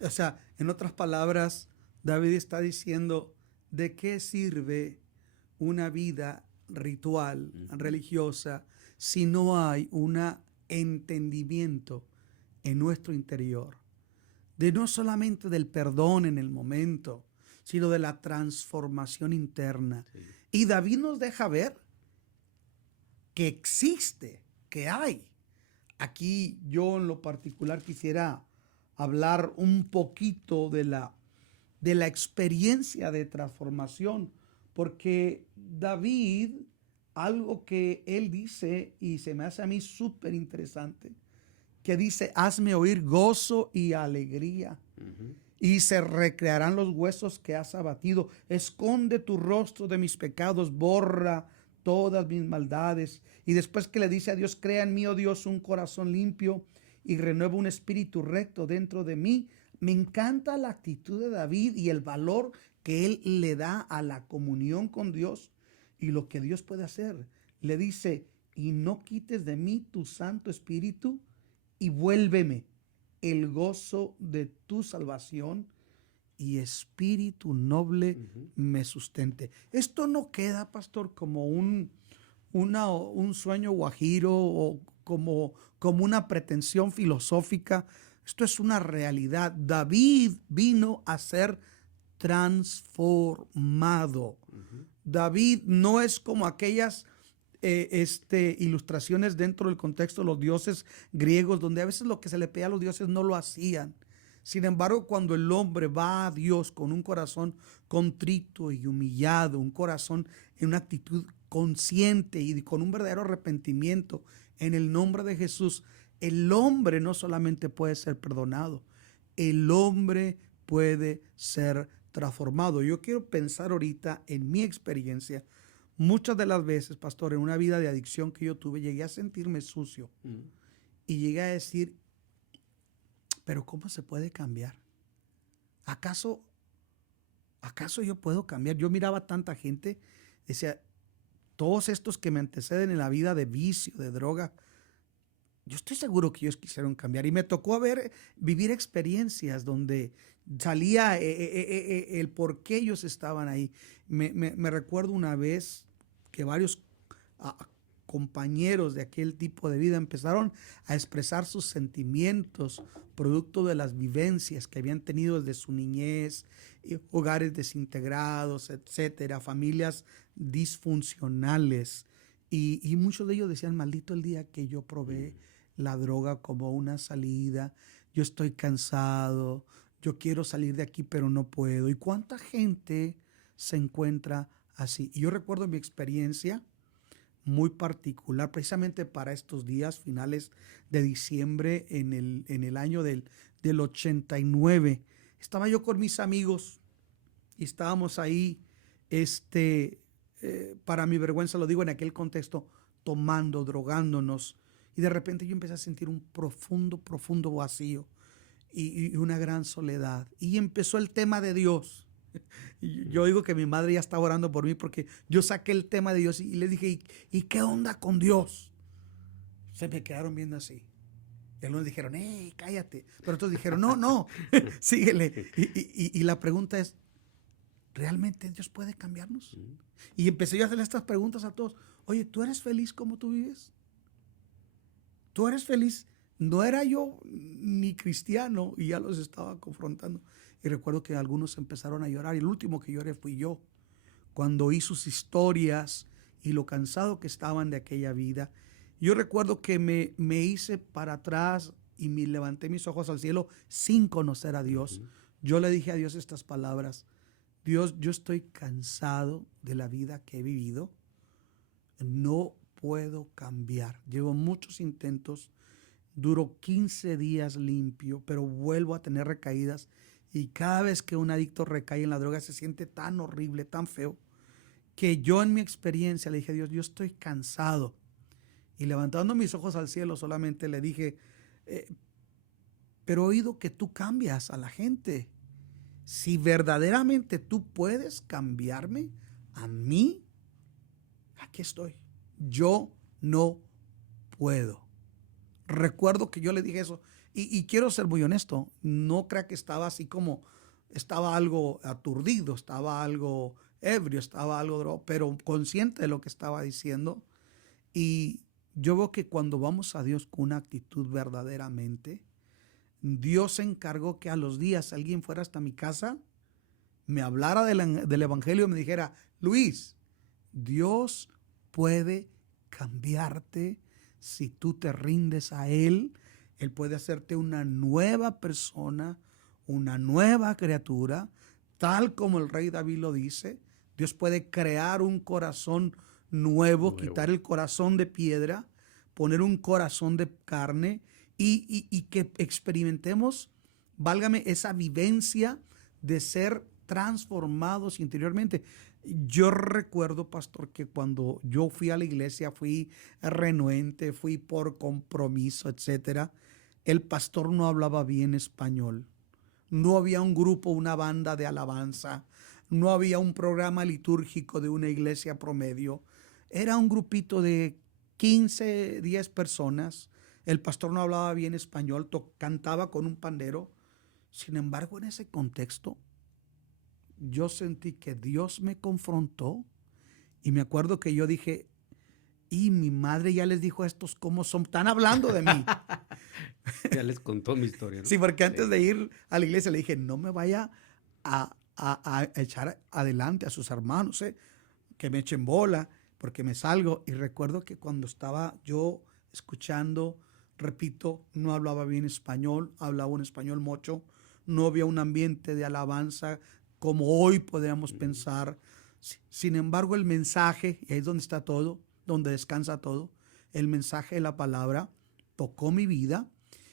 O sea, en otras palabras, David está diciendo, ¿de qué sirve una vida ritual, religiosa, si no hay un entendimiento en nuestro interior? De no solamente del perdón en el momento, sino de la transformación interna. Sí. Y David nos deja ver que existe, que hay. Aquí yo en lo particular quisiera hablar un poquito de la experiencia de transformación, porque David, algo que él dice, y se me hace a mí súper interesante, que dice, hazme oír gozo y alegría, y se recrearán los huesos que has abatido. Esconde tu rostro de mis pecados, borra todas mis maldades. Y después que le dice a Dios, crea en mí, oh Dios, un corazón limpio y renueva un espíritu recto dentro de mí. Me encanta la actitud de David y el valor que él le da a la comunión con Dios y lo que Dios puede hacer. Le dice, y no quites de mí tu Santo Espíritu y vuélveme el gozo de tu salvación y espíritu noble me sustente. Esto no queda, pastor, como un sueño guajiro o como una pretensión filosófica. Esto es una realidad. David vino a ser transformado. David no es como aquellas ilustraciones dentro del contexto de los dioses griegos, donde a veces lo que se le pedía a los dioses no lo hacían. Sin embargo, cuando el hombre va a Dios con un corazón contrito y humillado, un corazón en una actitud consciente y con un verdadero arrepentimiento en el nombre de Jesús, el hombre no solamente puede ser perdonado, el hombre puede ser transformado. Yo quiero pensar ahorita en mi experiencia. Muchas de las veces, pastor, en una vida de adicción que yo tuve, llegué a sentirme sucio. Y llegué a decir, pero ¿cómo se puede cambiar? ¿Acaso yo puedo cambiar? Yo miraba a tanta gente, decía, todos estos que me anteceden en la vida de vicio, de droga, yo estoy seguro que ellos quisieron cambiar. Y me tocó vivir experiencias donde salía el por qué ellos estaban ahí. Me recuerdo una vez que varios compañeros de aquel tipo de vida empezaron a expresar sus sentimientos producto de las vivencias que habían tenido desde su niñez, hogares desintegrados, etcétera, familias disfuncionales. Y muchos de ellos decían, maldito el día que yo probé la droga como una salida, yo estoy cansado, yo quiero salir de aquí pero no puedo. ¿Y cuánta gente se encuentra así? Y yo recuerdo mi experiencia muy particular, precisamente para estos días, finales de diciembre, en el año del 89. Estaba yo con mis amigos y estábamos ahí, para mi vergüenza lo digo en aquel contexto, tomando, drogándonos. Y de repente yo empecé a sentir un profundo, profundo vacío y una gran soledad. Y empezó el tema de Dios. Y yo digo que mi madre ya estaba orando por mí porque yo saqué el tema de Dios y le dije, ¿y qué onda con Dios? Se me quedaron viendo así. Y algunos dijeron, cállate. Pero otros dijeron, no, síguele. Y la pregunta es, ¿realmente Dios puede cambiarnos? Y empecé yo a hacerle estas preguntas a todos. Oye, ¿tú eres feliz como tú vives? ¿Tú eres feliz? No era yo ni cristiano y ya los estaba confrontando. Y recuerdo que algunos empezaron a llorar y el último que lloré fui yo. Cuando oí sus historias y lo cansado que estaban de aquella vida. Yo recuerdo que me hice para atrás y me levanté mis ojos al cielo sin conocer a Dios. Yo le dije a Dios estas palabras. Dios, yo estoy cansado de la vida que he vivido. No puedo cambiar. Llevo muchos intentos. Duro 15 días limpio, pero vuelvo a tener recaídas. Y cada vez que un adicto recae en la droga se siente tan horrible, tan feo, que yo en mi experiencia le dije a Dios, yo estoy cansado. Y levantando mis ojos al cielo solamente le dije, pero he oído que tú cambias a la gente. Si verdaderamente tú puedes cambiarme a mí, aquí estoy. Yo no puedo. Recuerdo que yo le dije eso y quiero ser muy honesto, no crea que estaba así como, estaba algo aturdido, estaba algo ebrio, estaba algo drogado, pero consciente de lo que estaba diciendo. Y yo veo que cuando vamos a Dios con una actitud verdaderamente, Dios se encargó que a los días alguien fuera hasta mi casa, me hablara del evangelio y me dijera, Luis, Dios puede cambiarte si tú te rindes a Él. Él puede hacerte una nueva persona, una nueva criatura, tal como el rey David lo dice. Dios puede crear un corazón nuevo, quitar el corazón de piedra, poner un corazón de carne y que experimentemos, válgame, esa vivencia de ser transformados interiormente. Yo recuerdo, pastor, que cuando yo fui a la iglesia, fui renuente, fui por compromiso, etcétera. El pastor no hablaba bien español. No había un grupo, una banda de alabanza. No había un programa litúrgico de una iglesia promedio. Era un grupito de 15, 10 personas. El pastor no hablaba bien español, cantaba con un pandero. Sin embargo, en ese contexto, yo sentí que Dios me confrontó y me acuerdo que yo dije, y mi madre ya les dijo a estos cómo son, están hablando de mí. Ya les contó mi historia, ¿no? Sí, porque antes de ir a la iglesia le dije, no me vaya a echar adelante a sus hermanos, que me echen bola, porque me salgo. Y recuerdo que cuando estaba yo escuchando, repito, no hablaba bien español, hablaba un español mocho, no había un ambiente de alabanza como hoy podríamos pensar. Sin embargo, el mensaje, y ahí es donde está todo, donde descansa todo, el mensaje de la palabra tocó mi vida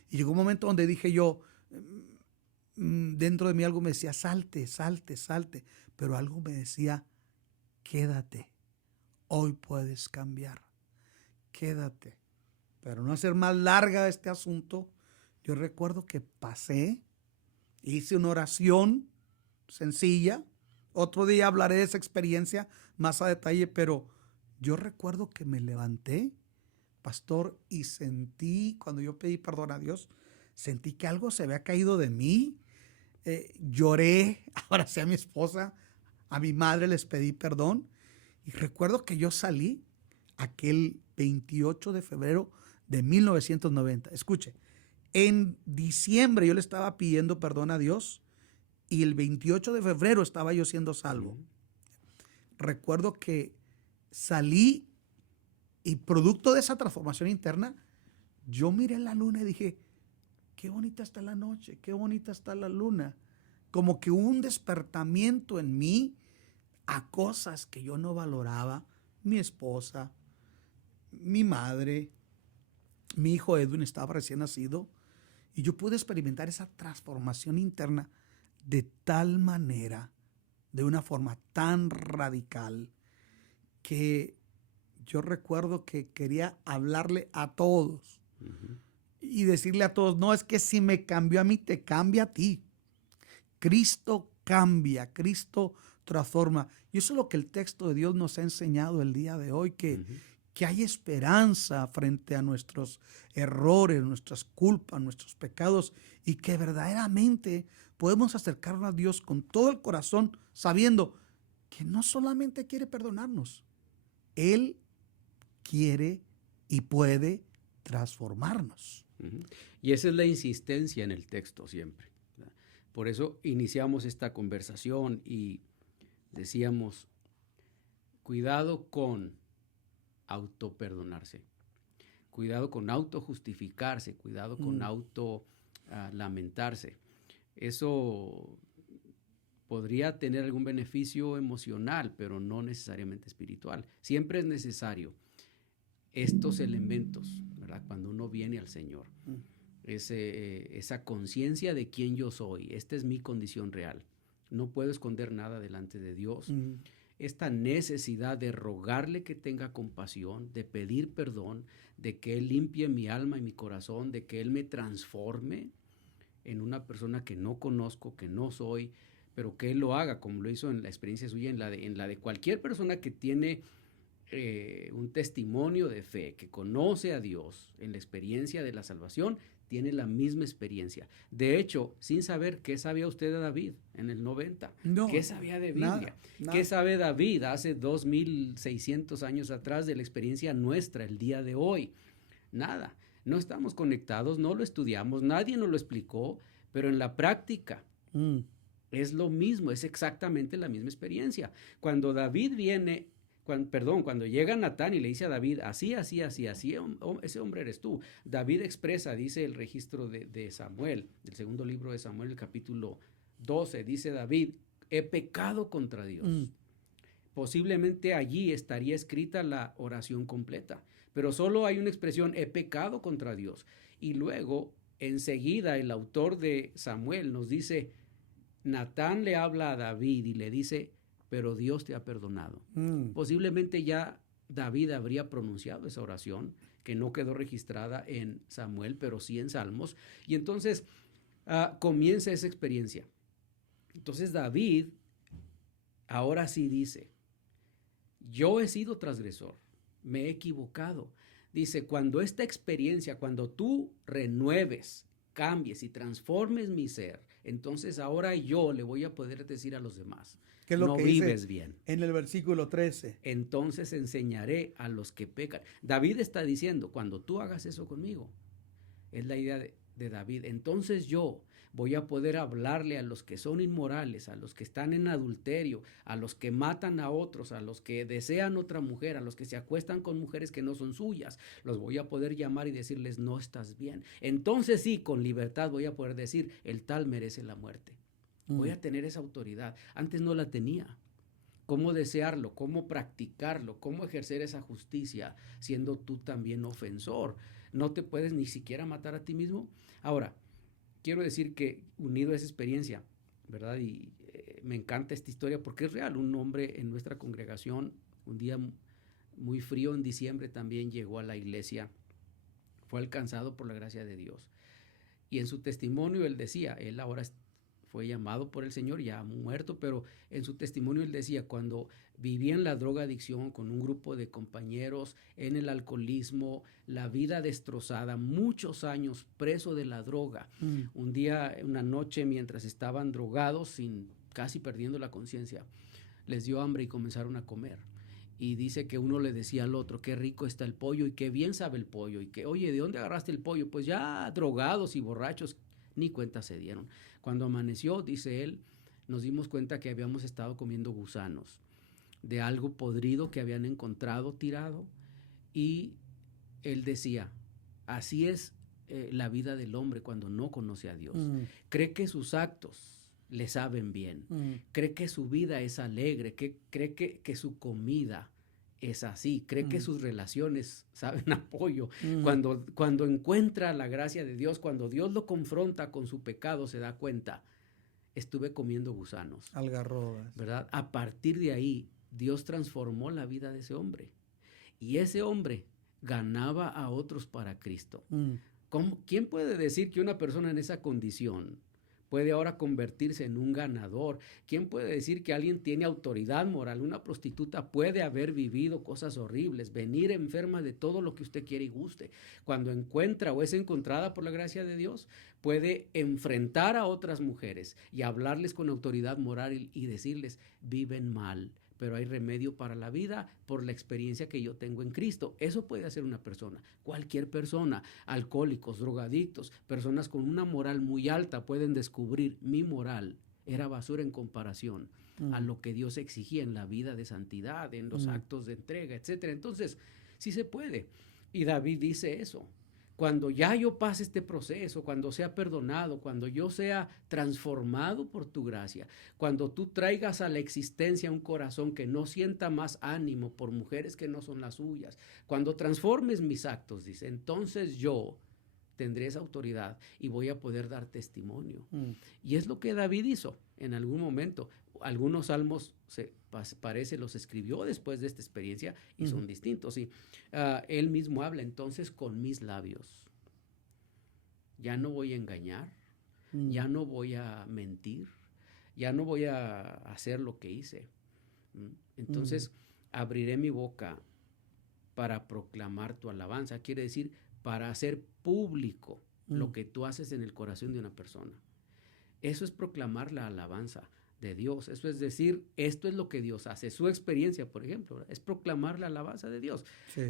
y llegó un momento donde dije yo, dentro de mí algo me decía, salte, salte, salte, pero algo me decía, quédate, hoy puedes cambiar, quédate. Pero no hacer más larga este asunto, yo recuerdo que pasé, hice una oración sencilla, otro día hablaré de esa experiencia más a detalle, pero yo recuerdo que me levanté, pastor, y sentí, cuando yo pedí perdón a Dios, sentí que algo se había caído de mí. Lloré, abracé a mi esposa, a mi madre les pedí perdón. Y recuerdo que yo salí aquel 28 de febrero de 1990. Escuche, en diciembre yo le estaba pidiendo perdón a Dios y el 28 de febrero estaba yo siendo salvo. Recuerdo que salí y producto de esa transformación interna, yo miré la luna y dije, qué bonita está la noche, qué bonita está la luna. Como que un despertamiento en mí a cosas que yo no valoraba, mi esposa, mi madre, mi hijo Edwin estaba recién nacido y yo pude experimentar esa transformación interna de tal manera, de una forma tan radical, que yo recuerdo que quería hablarle a todos y decirle a todos, no, es que si me cambió a mí, te cambia a ti. Cristo cambia, Cristo transforma. Y eso es lo que el texto de Dios nos ha enseñado el día de hoy, que hay esperanza frente a nuestros errores, nuestras culpas, nuestros pecados, y que verdaderamente podemos acercarnos a Dios con todo el corazón, sabiendo que no solamente quiere perdonarnos, Él quiere y puede transformarnos. Y esa es la insistencia en el texto siempre. Por eso iniciamos esta conversación y decíamos, cuidado con autoperdonarse, cuidado con autojustificarse, cuidado con lamentarse. Eso podría tener algún beneficio emocional, pero no necesariamente espiritual. Siempre es necesario estos elementos, ¿verdad? Cuando uno viene al Señor. Esa conciencia de quién yo soy, esta es mi condición real, no puedo esconder nada delante de Dios, esta necesidad de rogarle que tenga compasión, de pedir perdón, de que Él limpie mi alma y mi corazón, de que Él me transforme en una persona que no conozco, que no soy, pero que Él lo haga como lo hizo en la experiencia suya, en la de cualquier persona que tiene un testimonio de fe, que conoce a Dios en la experiencia de la salvación, tiene la misma experiencia. De hecho, sin saber qué sabía usted de David en el 90, no, qué sabía de Biblia, nada. qué sabe David hace 2600 años atrás de la experiencia nuestra el día de hoy. Nada, no estamos conectados, no lo estudiamos, nadie nos lo explicó, pero en la práctica es lo mismo, es exactamente la misma experiencia. Cuando David viene cuando llega Natán y le dice a David, así, ese hombre eres tú. David expresa, dice el registro de Samuel, del segundo libro de Samuel, el capítulo 12, dice David, he pecado contra Dios. Posiblemente allí estaría escrita la oración completa, pero solo hay una expresión, he pecado contra Dios. Y luego, enseguida, el autor de Samuel nos dice, Natán le habla a David y le dice, pero Dios te ha perdonado. Posiblemente ya David habría pronunciado esa oración, que no quedó registrada en Samuel, pero sí en Salmos. Y entonces comienza esa experiencia. Entonces David ahora sí dice, yo he sido transgresor, me he equivocado. Dice, cuando esta experiencia, cuando tú renueves, cambies y transformes mi ser, entonces ahora yo le voy a poder decir a los demás, ¿qué es lo no que vives dice bien? En el versículo 13. Entonces enseñaré a los que pecan. David está diciendo, cuando tú hagas eso conmigo, es la idea de David, entonces yo voy a poder hablarle a los que son inmorales, a los que están en adulterio, a los que matan a otros, a los que desean otra mujer, a los que se acuestan con mujeres que no son suyas, los voy a poder llamar y decirles, no estás bien. Entonces sí, con libertad voy a poder decir, el tal merece la muerte. Voy a tener esa autoridad. Antes no la tenía. ¿Cómo desearlo? ¿Cómo practicarlo? ¿Cómo ejercer esa justicia siendo tú también ofensor? No te puedes ni siquiera matar a ti mismo. Ahora, quiero decir que unido a esa experiencia, ¿verdad? Y me encanta esta historia porque es real. Un hombre en nuestra congregación, un día muy frío en diciembre, también llegó a la iglesia, fue alcanzado por la gracia de Dios. Y en su testimonio él decía, él ahora fue llamado por el Señor, ya muerto, pero en su testimonio él decía, cuando vivía en la drogadicción con un grupo de compañeros, en el alcoholismo, la vida destrozada, muchos años preso de la droga. Un día, una noche, mientras estaban drogados, casi perdiendo la conciencia, les dio hambre y comenzaron a comer. Y dice que uno le decía al otro, qué rico está el pollo y qué bien sabe el pollo. Y que, oye, ¿de dónde agarraste el pollo? Pues ya drogados y borrachos, ni cuenta se dieron. Cuando amaneció, dice él, nos dimos cuenta que habíamos estado comiendo gusanos de algo podrido que habían encontrado tirado. Y él decía, así es la vida del hombre cuando no conoce a Dios. Cree que sus actos le saben bien, cree que su vida es alegre, cree que su comida es así, cree que sus relaciones saben apoyo. Cuando encuentra la gracia de Dios, cuando Dios lo confronta con su pecado, se da cuenta, estuve comiendo gusanos. Algarrobas. ¿Verdad? A partir de ahí, Dios transformó la vida de ese hombre. Y ese hombre ganaba a otros para Cristo. ¿Quién puede decir que una persona en esa condición puede ahora convertirse en un ganador? ¿Quién puede decir que alguien tiene autoridad moral? Una prostituta puede haber vivido cosas horribles, venir enferma de todo lo que usted quiere y guste. Cuando encuentra o es encontrada por la gracia de Dios, puede enfrentar a otras mujeres y hablarles con autoridad moral y decirles, viven mal, pero hay remedio para la vida por la experiencia que yo tengo en Cristo. Eso puede hacer una persona, cualquier persona, alcohólicos, drogadictos, personas con una moral muy alta pueden descubrir mi moral era basura en comparación a lo que Dios exigía en la vida de santidad, en los actos de entrega, etc. Entonces, sí se puede. Y David dice eso. Cuando ya yo pase este proceso, cuando sea perdonado, cuando yo sea transformado por tu gracia, cuando tú traigas a la existencia un corazón que no sienta más ánimo por mujeres que no son las suyas, cuando transformes mis actos, dice, entonces yo tendré esa autoridad y voy a poder dar testimonio. Y es lo que David hizo en algún momento. Algunos salmos parece los escribió después de esta experiencia y son distintos. Y él mismo habla, entonces con mis labios ya no voy a engañar, ya no voy a mentir, ya no voy a hacer lo que hice. Entonces abriré mi boca para proclamar tu alabanza. Quiere decir, para hacer público lo que tú haces en el corazón de una persona. Eso es proclamar la alabanza de Dios. Eso es decir, esto es lo que Dios hace. Su experiencia, por ejemplo, es proclamar la alabanza de Dios. Sí.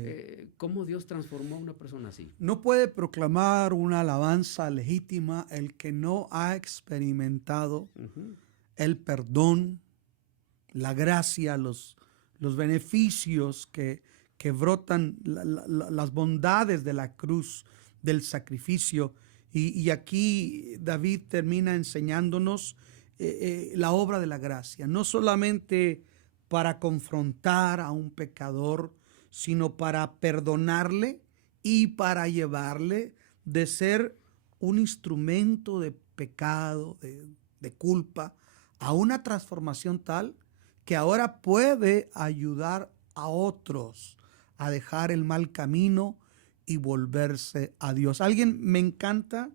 ¿Cómo Dios transformó a una persona así? No puede proclamar una alabanza legítima el que no ha experimentado el perdón, la gracia, los beneficios que brotan, las bondades de la cruz, del sacrificio. Y aquí David termina enseñándonos la obra de la gracia, no solamente para confrontar a un pecador, sino para perdonarle y para llevarle de ser un instrumento de pecado, de culpa, a una transformación tal que ahora puede ayudar a otros a dejar el mal camino y volverse a Dios. Alguien me encanta,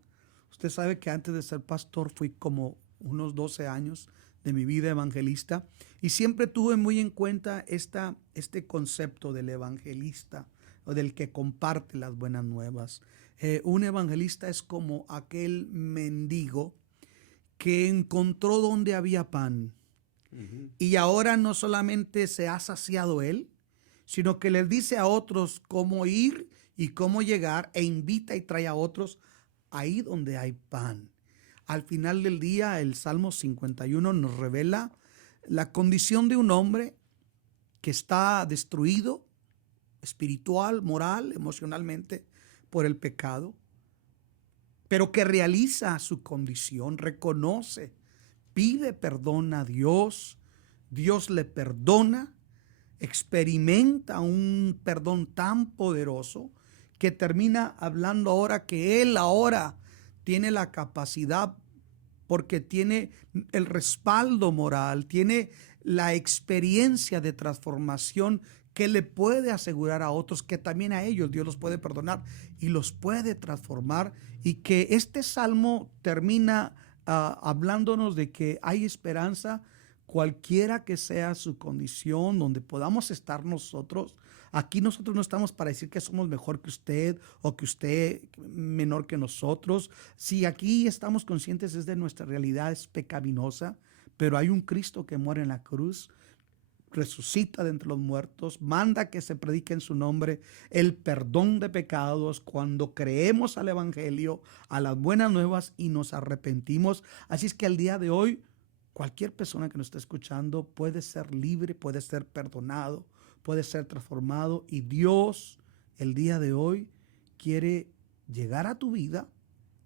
usted sabe que antes de ser pastor fui como unos 12 años de mi vida evangelista y siempre tuve muy en cuenta este concepto del evangelista o del que comparte las buenas nuevas. Un evangelista es como aquel mendigo que encontró donde había pan y ahora no solamente se ha saciado él, sino que les dice a otros cómo ir y cómo llegar e invita y trae a otros ahí donde hay pan. Al final del día, el Salmo 51 nos revela la condición de un hombre que está destruido espiritual, moral, emocionalmente por el pecado, pero que realiza su condición, reconoce, pide perdón a Dios, Dios le perdona, experimenta un perdón tan poderoso que termina hablando ahora que él ahora tiene la capacidad, porque tiene el respaldo moral, tiene la experiencia de transformación que le puede asegurar a otros que también a ellos Dios los puede perdonar y los puede transformar, y que este salmo termina hablándonos de que hay esperanza cualquiera que sea su condición, donde podamos estar nosotros. Aquí nosotros no estamos para decir que somos mejor que usted o que usted menor que nosotros. Si aquí estamos conscientes es de nuestra realidad es pecaminosa, pero hay un Cristo que muere en la cruz, resucita de entre los muertos, manda que se predique en su nombre el perdón de pecados cuando creemos al evangelio, a las buenas nuevas y nos arrepentimos. Así es que el día de hoy cualquier persona que nos esté escuchando puede ser libre, puede ser perdonado, puede ser transformado, y Dios el día de hoy quiere llegar a tu vida,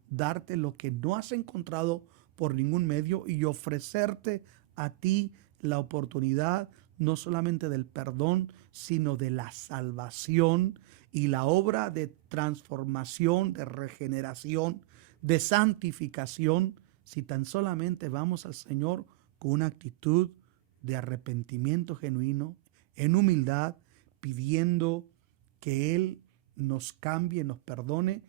darte lo que no has encontrado por ningún medio y ofrecerte a ti la oportunidad no solamente del perdón, sino de la salvación y la obra de transformación, de regeneración, de santificación, si tan solamente vamos al Señor con una actitud de arrepentimiento genuino, en humildad, pidiendo que Él nos cambie, nos perdone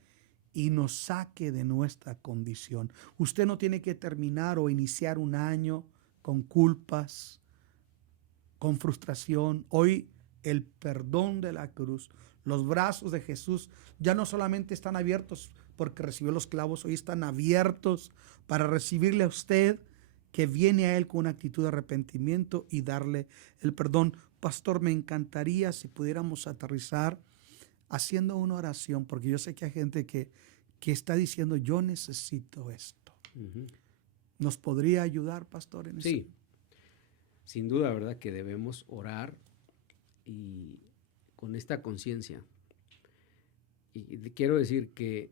y nos saque de nuestra condición. Usted no tiene que terminar o iniciar un año con culpas, con frustración. Hoy el perdón de la cruz, los brazos de Jesús ya no solamente están abiertos porque recibió los clavos, hoy están abiertos para recibirle a usted que viene a Él con una actitud de arrepentimiento y darle el perdón. Pastor, me encantaría si pudiéramos aterrizar haciendo una oración, porque yo sé que hay gente que está diciendo, yo necesito esto. Uh-huh. ¿Nos podría ayudar, pastor, en eso? Sí, sin duda, ¿verdad? Que debemos orar y con esta conciencia. Y quiero decir que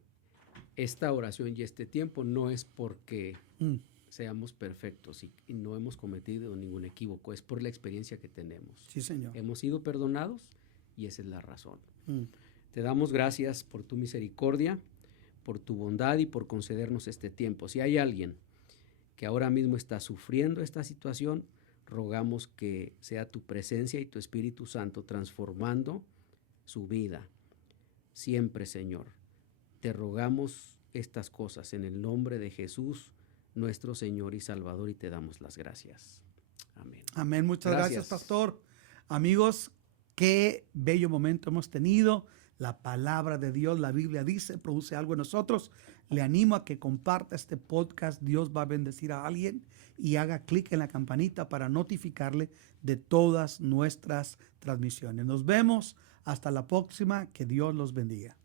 esta oración y este tiempo no es porque seamos perfectos y no hemos cometido ningún equívoco, es por la experiencia que tenemos. Sí, Señor. Hemos sido perdonados y esa es la razón. Te damos gracias por tu misericordia, por tu bondad y por concedernos este tiempo. Si hay alguien que ahora mismo está sufriendo esta situación, rogamos que sea tu presencia y tu Espíritu Santo transformando su vida. Siempre, Señor, te rogamos estas cosas en el nombre de Jesús, nuestro Señor y Salvador, y te damos las gracias. Amén. Amén. Muchas gracias, pastor. Amigos, qué bello momento hemos tenido. La palabra de Dios, la Biblia dice, produce algo en nosotros. Le animo a que comparta este podcast. Dios va a bendecir a alguien, y haga clic en la campanita para notificarle de todas nuestras transmisiones. Nos vemos hasta la próxima. Que Dios los bendiga.